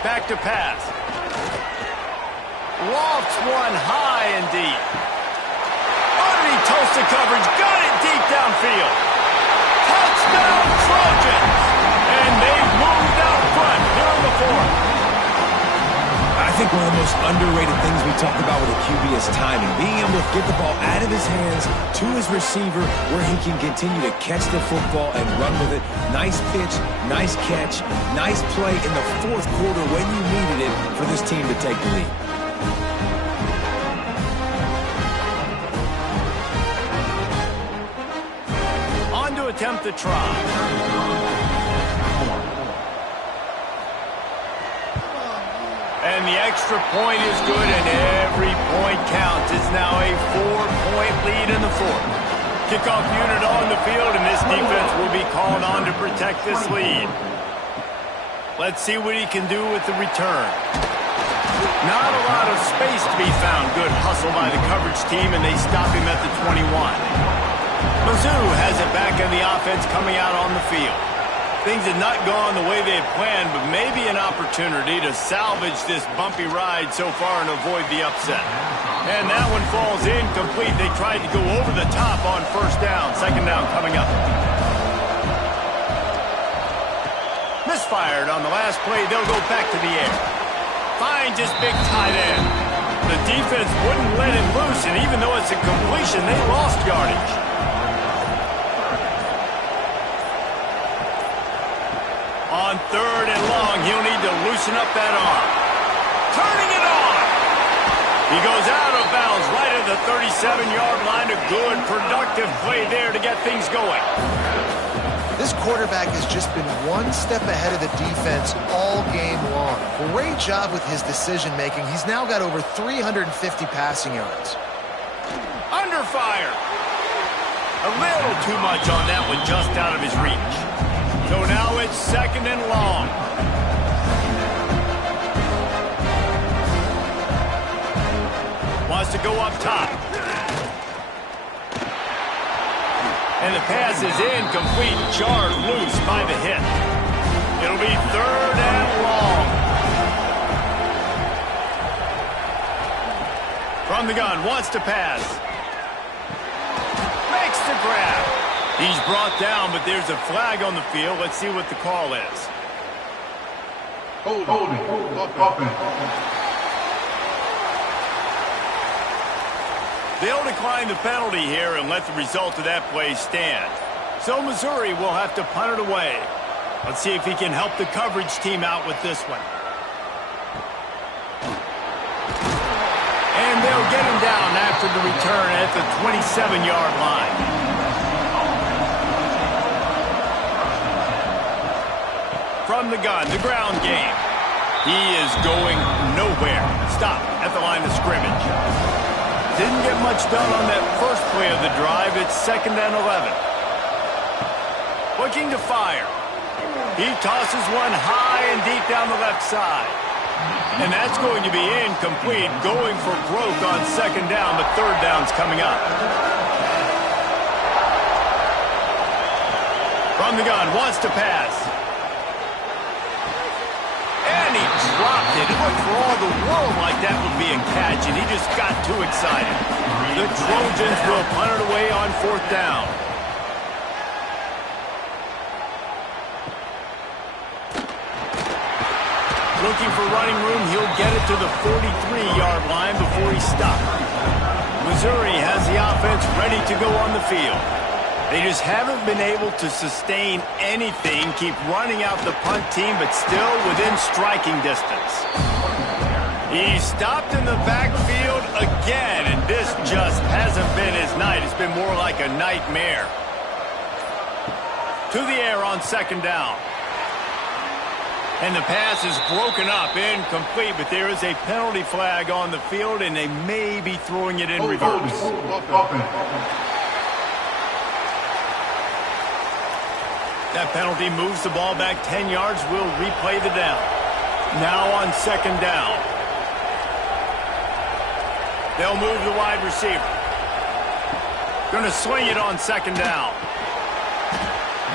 Back to pass. Lofts one high and deep. Underneath toasted coverage. Got it deep downfield. Touchdown Trojans. And they've moved out front here in the fourth. I think one of the most underrated things we talk about with a QB is timing. Being able to get the ball out of his hands to his receiver where he can continue to catch the football and run with it. Nice pitch, nice catch, nice play in the fourth quarter when you needed it for this team to take the lead. On to attempt the try. And the extra point is good, and every point counts. It's now a 4-point lead in the fourth. Kickoff unit on the field, and this defense will be called on to protect this lead. Let's see what he can do with the return. Not a lot of space to be found. Good hustle by the coverage team, and they stop him at the 21. Mizzou has it back in the offense coming out on the field. Things had not gone the way they had planned, but maybe an opportunity to salvage this bumpy ride so far and avoid the upset. And that one falls incomplete. They tried to go over the top on first down. Second down coming up. Misfired on the last play. They'll go back to the air. Finds his big tight end. The defense wouldn't let him loose, and even though it's a completion, they lost yardage. On third and long, he'll need to loosen up that arm. Turning it on. He goes out of bounds right at the 37-yard line. A good, productive play there to get things going. This quarterback has just been one step ahead of the defense all game long. Great job with his decision-making. He's now got over 350 passing yards. Under fire. A little too much on that one, just out of his reach. So now it's second and long. Wants to go up top. And the pass is incomplete, jarred loose by the hit. It'll be third and long. From the gun, wants to pass. Makes the grab. He's brought down, but there's a flag on the field. Let's see what the call is. Holding. Offense. They'll decline the penalty here and let the result of that play stand. So Missouri will have to punt it away. Let's see if he can help the coverage team out with this one. And they'll get him down after the return at the 27-yard line. From the gun, the ground game. He is going nowhere. Stop at the line of scrimmage. Didn't get much done on that first play of the drive. It's second and 11. Looking to fire. He tosses one high and deep down the left side. And that's going to be incomplete. Going for broke on second down, but third down's coming up. From the gun, wants to pass. And he dropped it. It looked for all the world like that would be a catch, and he just got too excited. The Trojans will punt it away on fourth down. Looking for running room, he'll get it to the 43-yard line before he stopped. Missouri has the offense ready to go on the field. They just haven't been able to sustain anything, keep running out the punt team, but still within striking distance. He stopped in the backfield again, and this just hasn't been his night. It's been more like a nightmare. To the air on second down. And the pass is broken up, incomplete, but there is a penalty flag on the field, and they may be throwing it in reverse. That penalty moves the ball back 10 yards. We'll replay the down. Now on second down. They'll move the wide receiver. Going to swing it on second down.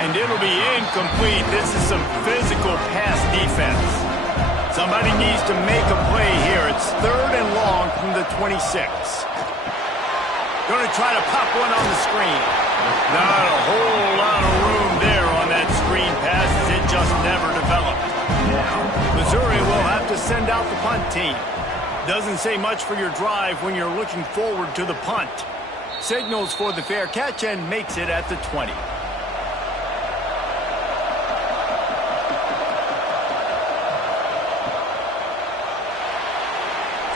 And it'll be incomplete. This is some physical pass defense. Somebody needs to make a play here. It's third and long from the 26. Going to try to pop one on the screen. Not a whole lot of room there on that screen pass, as it just never developed. Missouri will have to send out the punt team. Doesn't say much for your drive when you're looking forward to the punt. Signals for the fair catch and makes it at the 20.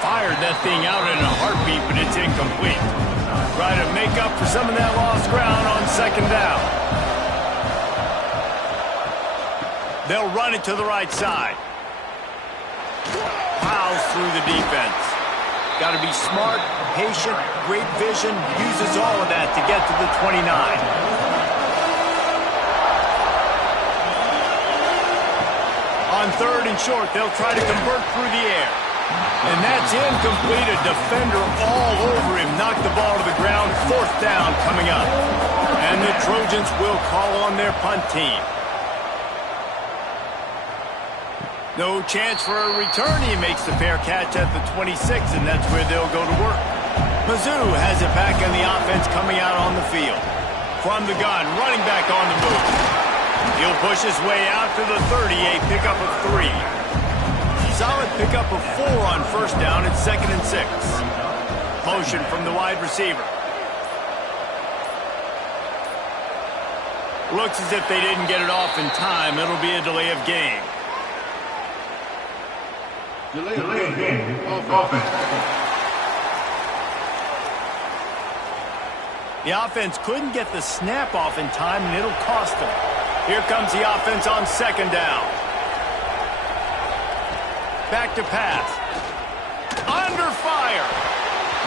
Fired that thing out in a heartbeat, but it's incomplete. Try to make up for some of that lost ground on second down. They'll run it to the right side. Plows through the defense. Got to be smart, patient, great vision. Uses all of that to get to the 29. On third and short, they'll try to convert through the air. And that's incomplete. A defender all over him. Knocked the ball to the ground. Fourth down coming up. And the Trojans will call on their punt team. No chance for a return. He makes the fair catch at the 26, and that's where they'll go to work. Mizzou has it back in the offense coming out on the field. From the gun, running back on the move. He'll push his way out to the 30, a pickup of 3. Solid pickup of 4 on first down. It's 2nd and 6. Motion from the wide receiver. Looks as if they didn't get it off in time. It'll be a delay of game. Delay of game. Offense. The offense couldn't get the snap off in time, and it'll cost them. Here comes the offense on second down. Back to pass. Under fire.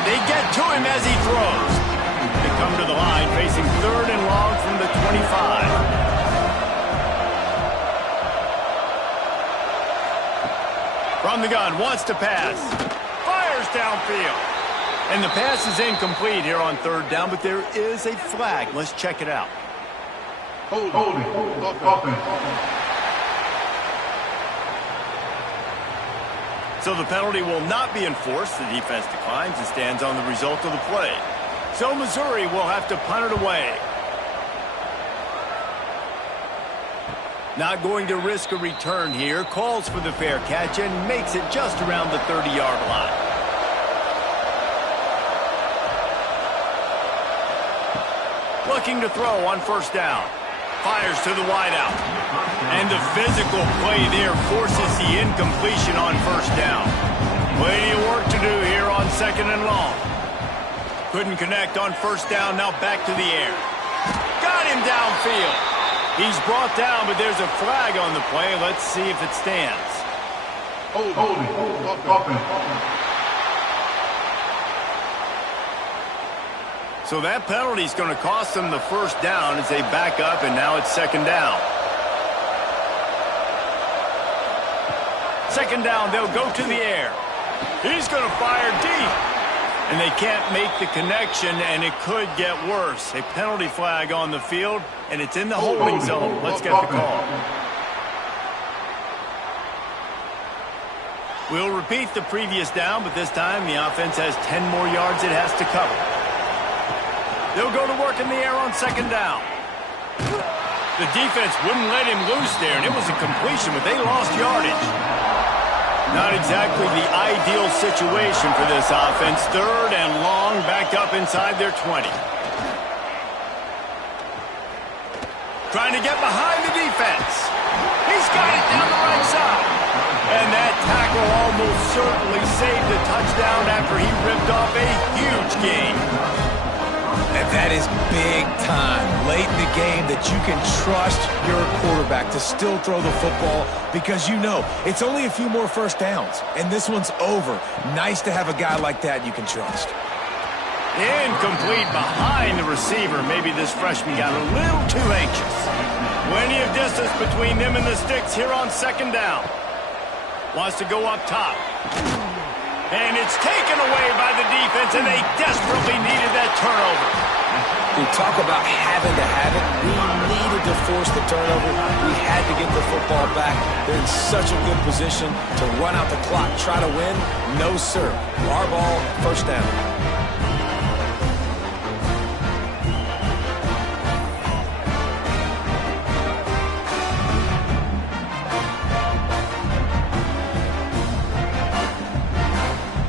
They get to him as he throws. They come to the line facing third and long from the 25. From the gun, wants to pass. Fires downfield. And the pass is incomplete here on third down, but there is a flag. Let's check it out. Holding. Offense. So the penalty will not be enforced. The defense declines and stands on the result of the play. So Missouri will have to punt it away. Not going to risk a return here. Calls for the fair catch and makes it just around the 30-yard line. Looking to throw on first down. Fires to the wideout. And the physical play there forces the incompletion on first down. Plenty of work to do here on second and long. Couldn't connect on first down. Now back to the air. Got him downfield. He's brought down, but there's a flag on the play. Let's see if it stands. Holding. Offense. So that penalty is going to cost them the first down as they back up, and now it's second down. Second down, they'll go to the air. He's going to fire deep. And they can't make the connection, and it could get worse. A penalty flag on the field, and it's in the holding zone. Let's get the call. We'll repeat the previous down, but this time the offense has 10 more yards it has to cover. They'll go to work in the air on second down. The defense wouldn't let him loose there, and it was a completion, but they lost yardage. Not exactly the ideal situation for this offense. Third and long, back up inside their 20. Trying to get behind the defense. He's got it down the right side. And that tackle almost certainly saved a touchdown after he ripped off a huge gain. And that is big time late in the game that you can trust your quarterback to still throw the football because you know it's only a few more first downs, and this one's over. Nice to have a guy like that you can trust. Incomplete behind the receiver. Maybe this freshman got a little too anxious. Plenty of distance between them and the sticks here on second down. Wants to go up top. And it's taken away by the defense, and they desperately needed that turnover. We talk about having to have it. We needed to force the turnover. We had to get the football back. They're in such a good position to run out the clock, try to win. No, sir. Our ball, first down.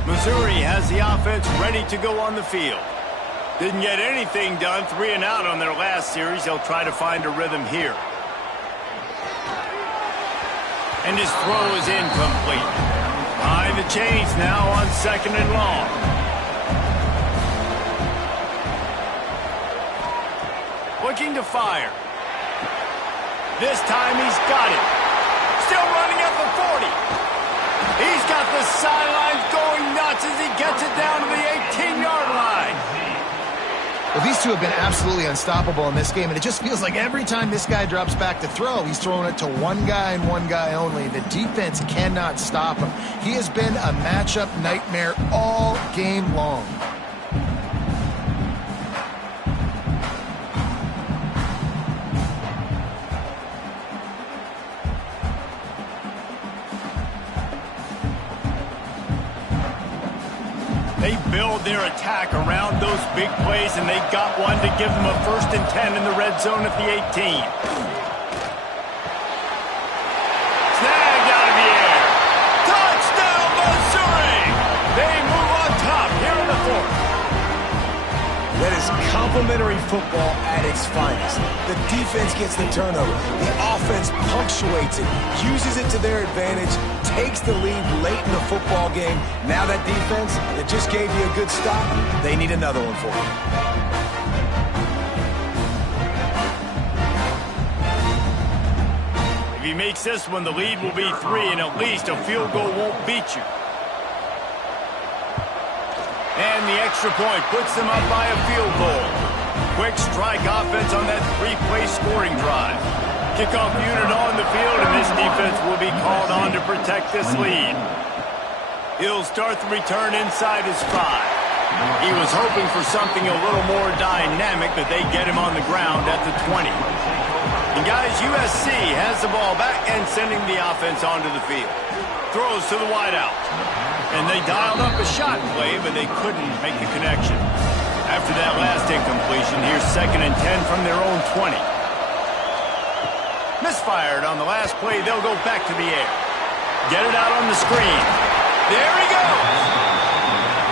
Missouri has the offense ready to go on the field. Didn't get anything done, 3 and out on their last series. They'll try to find a rhythm here. And his throw is incomplete. Behind the chains now on second and long. Looking to fire. This time he's got it. Still running at the 40. He's got the sidelines going nuts as he gets it down to the 18-yard line. Well, these two have been absolutely unstoppable in this game, and it just feels like every time this guy drops back to throw, he's throwing it to one guy and one guy only. The defense cannot stop him. He has been a matchup nightmare all game long. They build their attack around those big plays, and they got one to give them a 1st and 10 in the red zone at the 18. Snagged out of the air. Touchdown, Missouri! They move on top here in the 4th. That is complimentary football at its finest. The defense gets the turnover. The offense punctuates it, uses it to their advantage, takes the lead late in the football game. Now that defense that just gave you a good stop, they need another one for you. If he makes this one, the lead will be 3, and at least a field goal won't beat you. And the extra point puts them up by a field goal. Quick strike offense on that 3-play scoring drive. Kickoff unit on the field, and this defense will be called on to protect this lead. He'll start the return inside his 5. He was hoping for something a little more dynamic, but they get him on the ground at the 20. And guys, USC has the ball back and sending the offense onto the field. Throws to the wideout. And they dialed up a shot play, but they couldn't make the connection. After that last incompletion, here's 2nd and 10 from their own 20. Misfired on the last play. They'll go back to the air. Get it out on the screen. There he goes.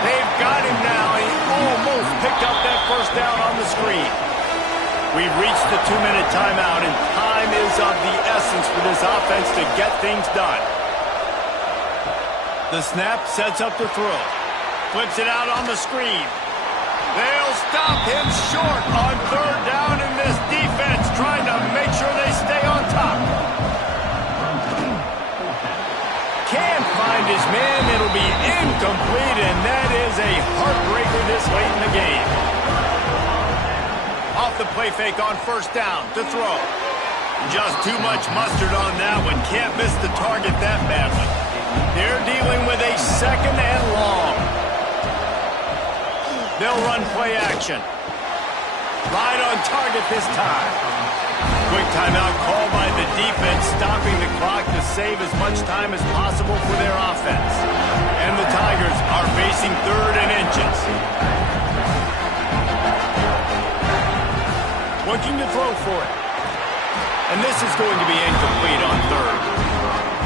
They've got him now. He almost picked up that 1st down on the screen. We've reached the 2-minute timeout, and time is of the essence for this offense to get things done. The snap sets up the throw. Flips it out on the screen. They'll stop him short on 3rd down, and this defense trying to make sure they stay on top. Can't find his man. It'll be incomplete, and that is a heartbreaker this late in the game. Off the play fake on 1st down to throw. Just too much mustard on that one. Can't miss the target that badly. They're dealing with a 2nd and long. They'll run play action. Right on target this time. Quick timeout call by the defense, stopping the clock to save as much time as possible for their offense. And the Tigers are facing 3rd and inches. Looking to throw for it. And this is going to be incomplete on 3rd.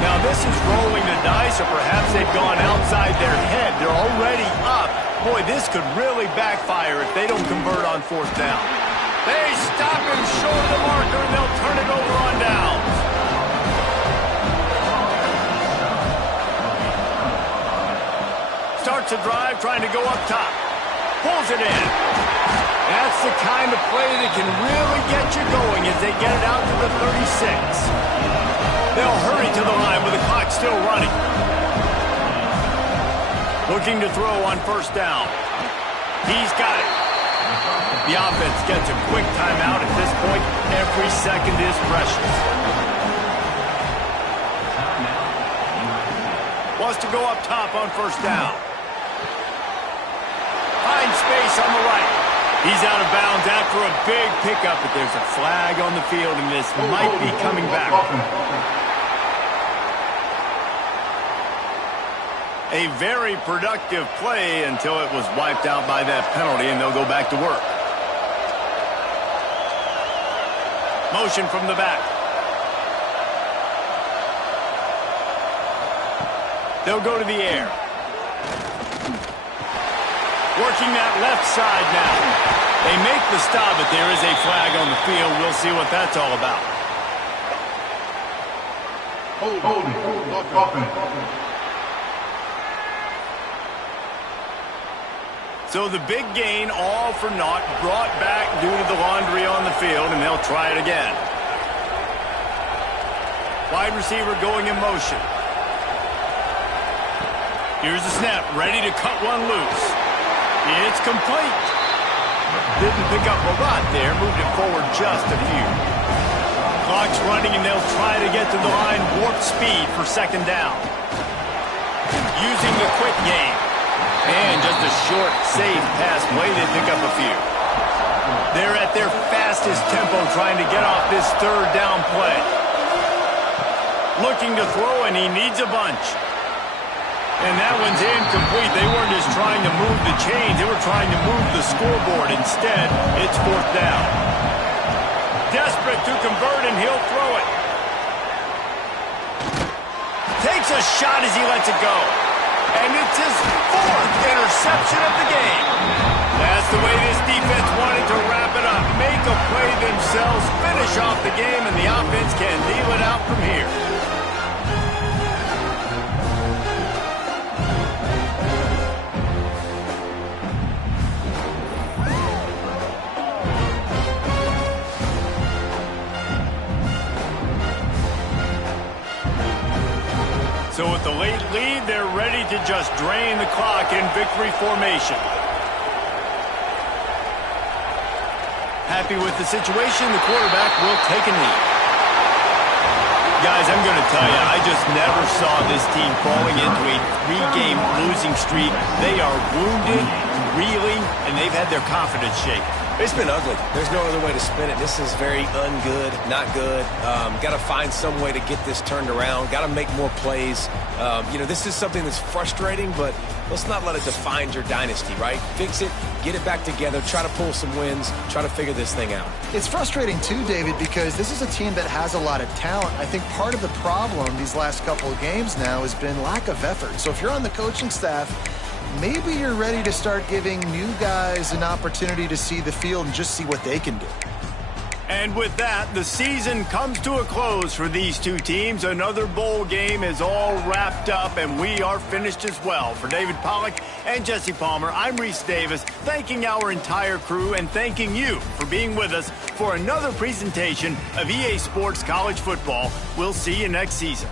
Now this is rolling the dice, or perhaps they've gone outside their head. They're already up. Boy, this could really backfire if they don't convert on 4th down. They stop him short of the marker, and they'll turn it over on downs. Starts a drive trying to go up top. Pulls it in. That's the kind of play that can really get you going as they get it out to the 36. They'll hurry to the line with the clock still running. Looking to throw on first down. He's got it. The offense gets a quick timeout at this point. Every second is precious. Wants to go up top on first down. Finds space on the right. He's out of bounds after a big pickup, but there's a flag on the field, and this might be coming back. A very productive play until it was wiped out by that penalty, and they'll go back to work. Motion from the back. They'll go to the air. Working that left side now. They make the stop, but there is a flag on the field. We'll see what that's all about. So the big gain, all for naught, brought back due to the laundry on the field, and they'll try it again. Wide receiver going in motion. Here's the snap, ready to cut one loose. It's complete. Didn't pick up a lot there, moved it forward just a few. Clock's running, and they'll try to get to the line, warp speed for second down. Using the quick game. And just a short, safe pass play, they pick up a few. They're at their fastest tempo trying to get off this third down play. Looking to throw, and he needs a bunch. And that one's incomplete. They weren't just trying to move the chains. They were trying to move the scoreboard. Instead, it's fourth down. Desperate to convert, and he'll throw it. Takes a shot as he lets it go. And it's his fourth interception of the game. That's the way this defense wanted to wrap it up. Make a play themselves, finish off the game, and the offense can deal it out from here. So with the late lead, they're ready to just drain the clock in victory formation. Happy with the situation, the quarterback will take a knee. Guys, I'm going to tell you, I just never saw this team falling into a three-game losing streak. They are wounded, reeling, and they've had their confidence shaken. It's been ugly. There's no other way to spin it. This is very ungood, not good. Got to find some way to get this turned around. Got to make more plays. This is something that's frustrating, but let's not let it define your dynasty, right? Fix it, get it back together, try to pull some wins, try to figure this thing out. It's frustrating too, David, because this is a team that has a lot of talent. I think part of the problem these last couple of games now has been lack of effort. So if you're on the coaching staff, maybe you're ready to start giving new guys an opportunity to see the field and just see what they can do. And with that, the season comes to a close for these two teams. Another bowl game is all wrapped up, and we are finished as well. For David Pollack and Jesse Palmer, I'm Reese Davis, thanking our entire crew and thanking you for being with us for another presentation of EA Sports College Football. We'll see you next season.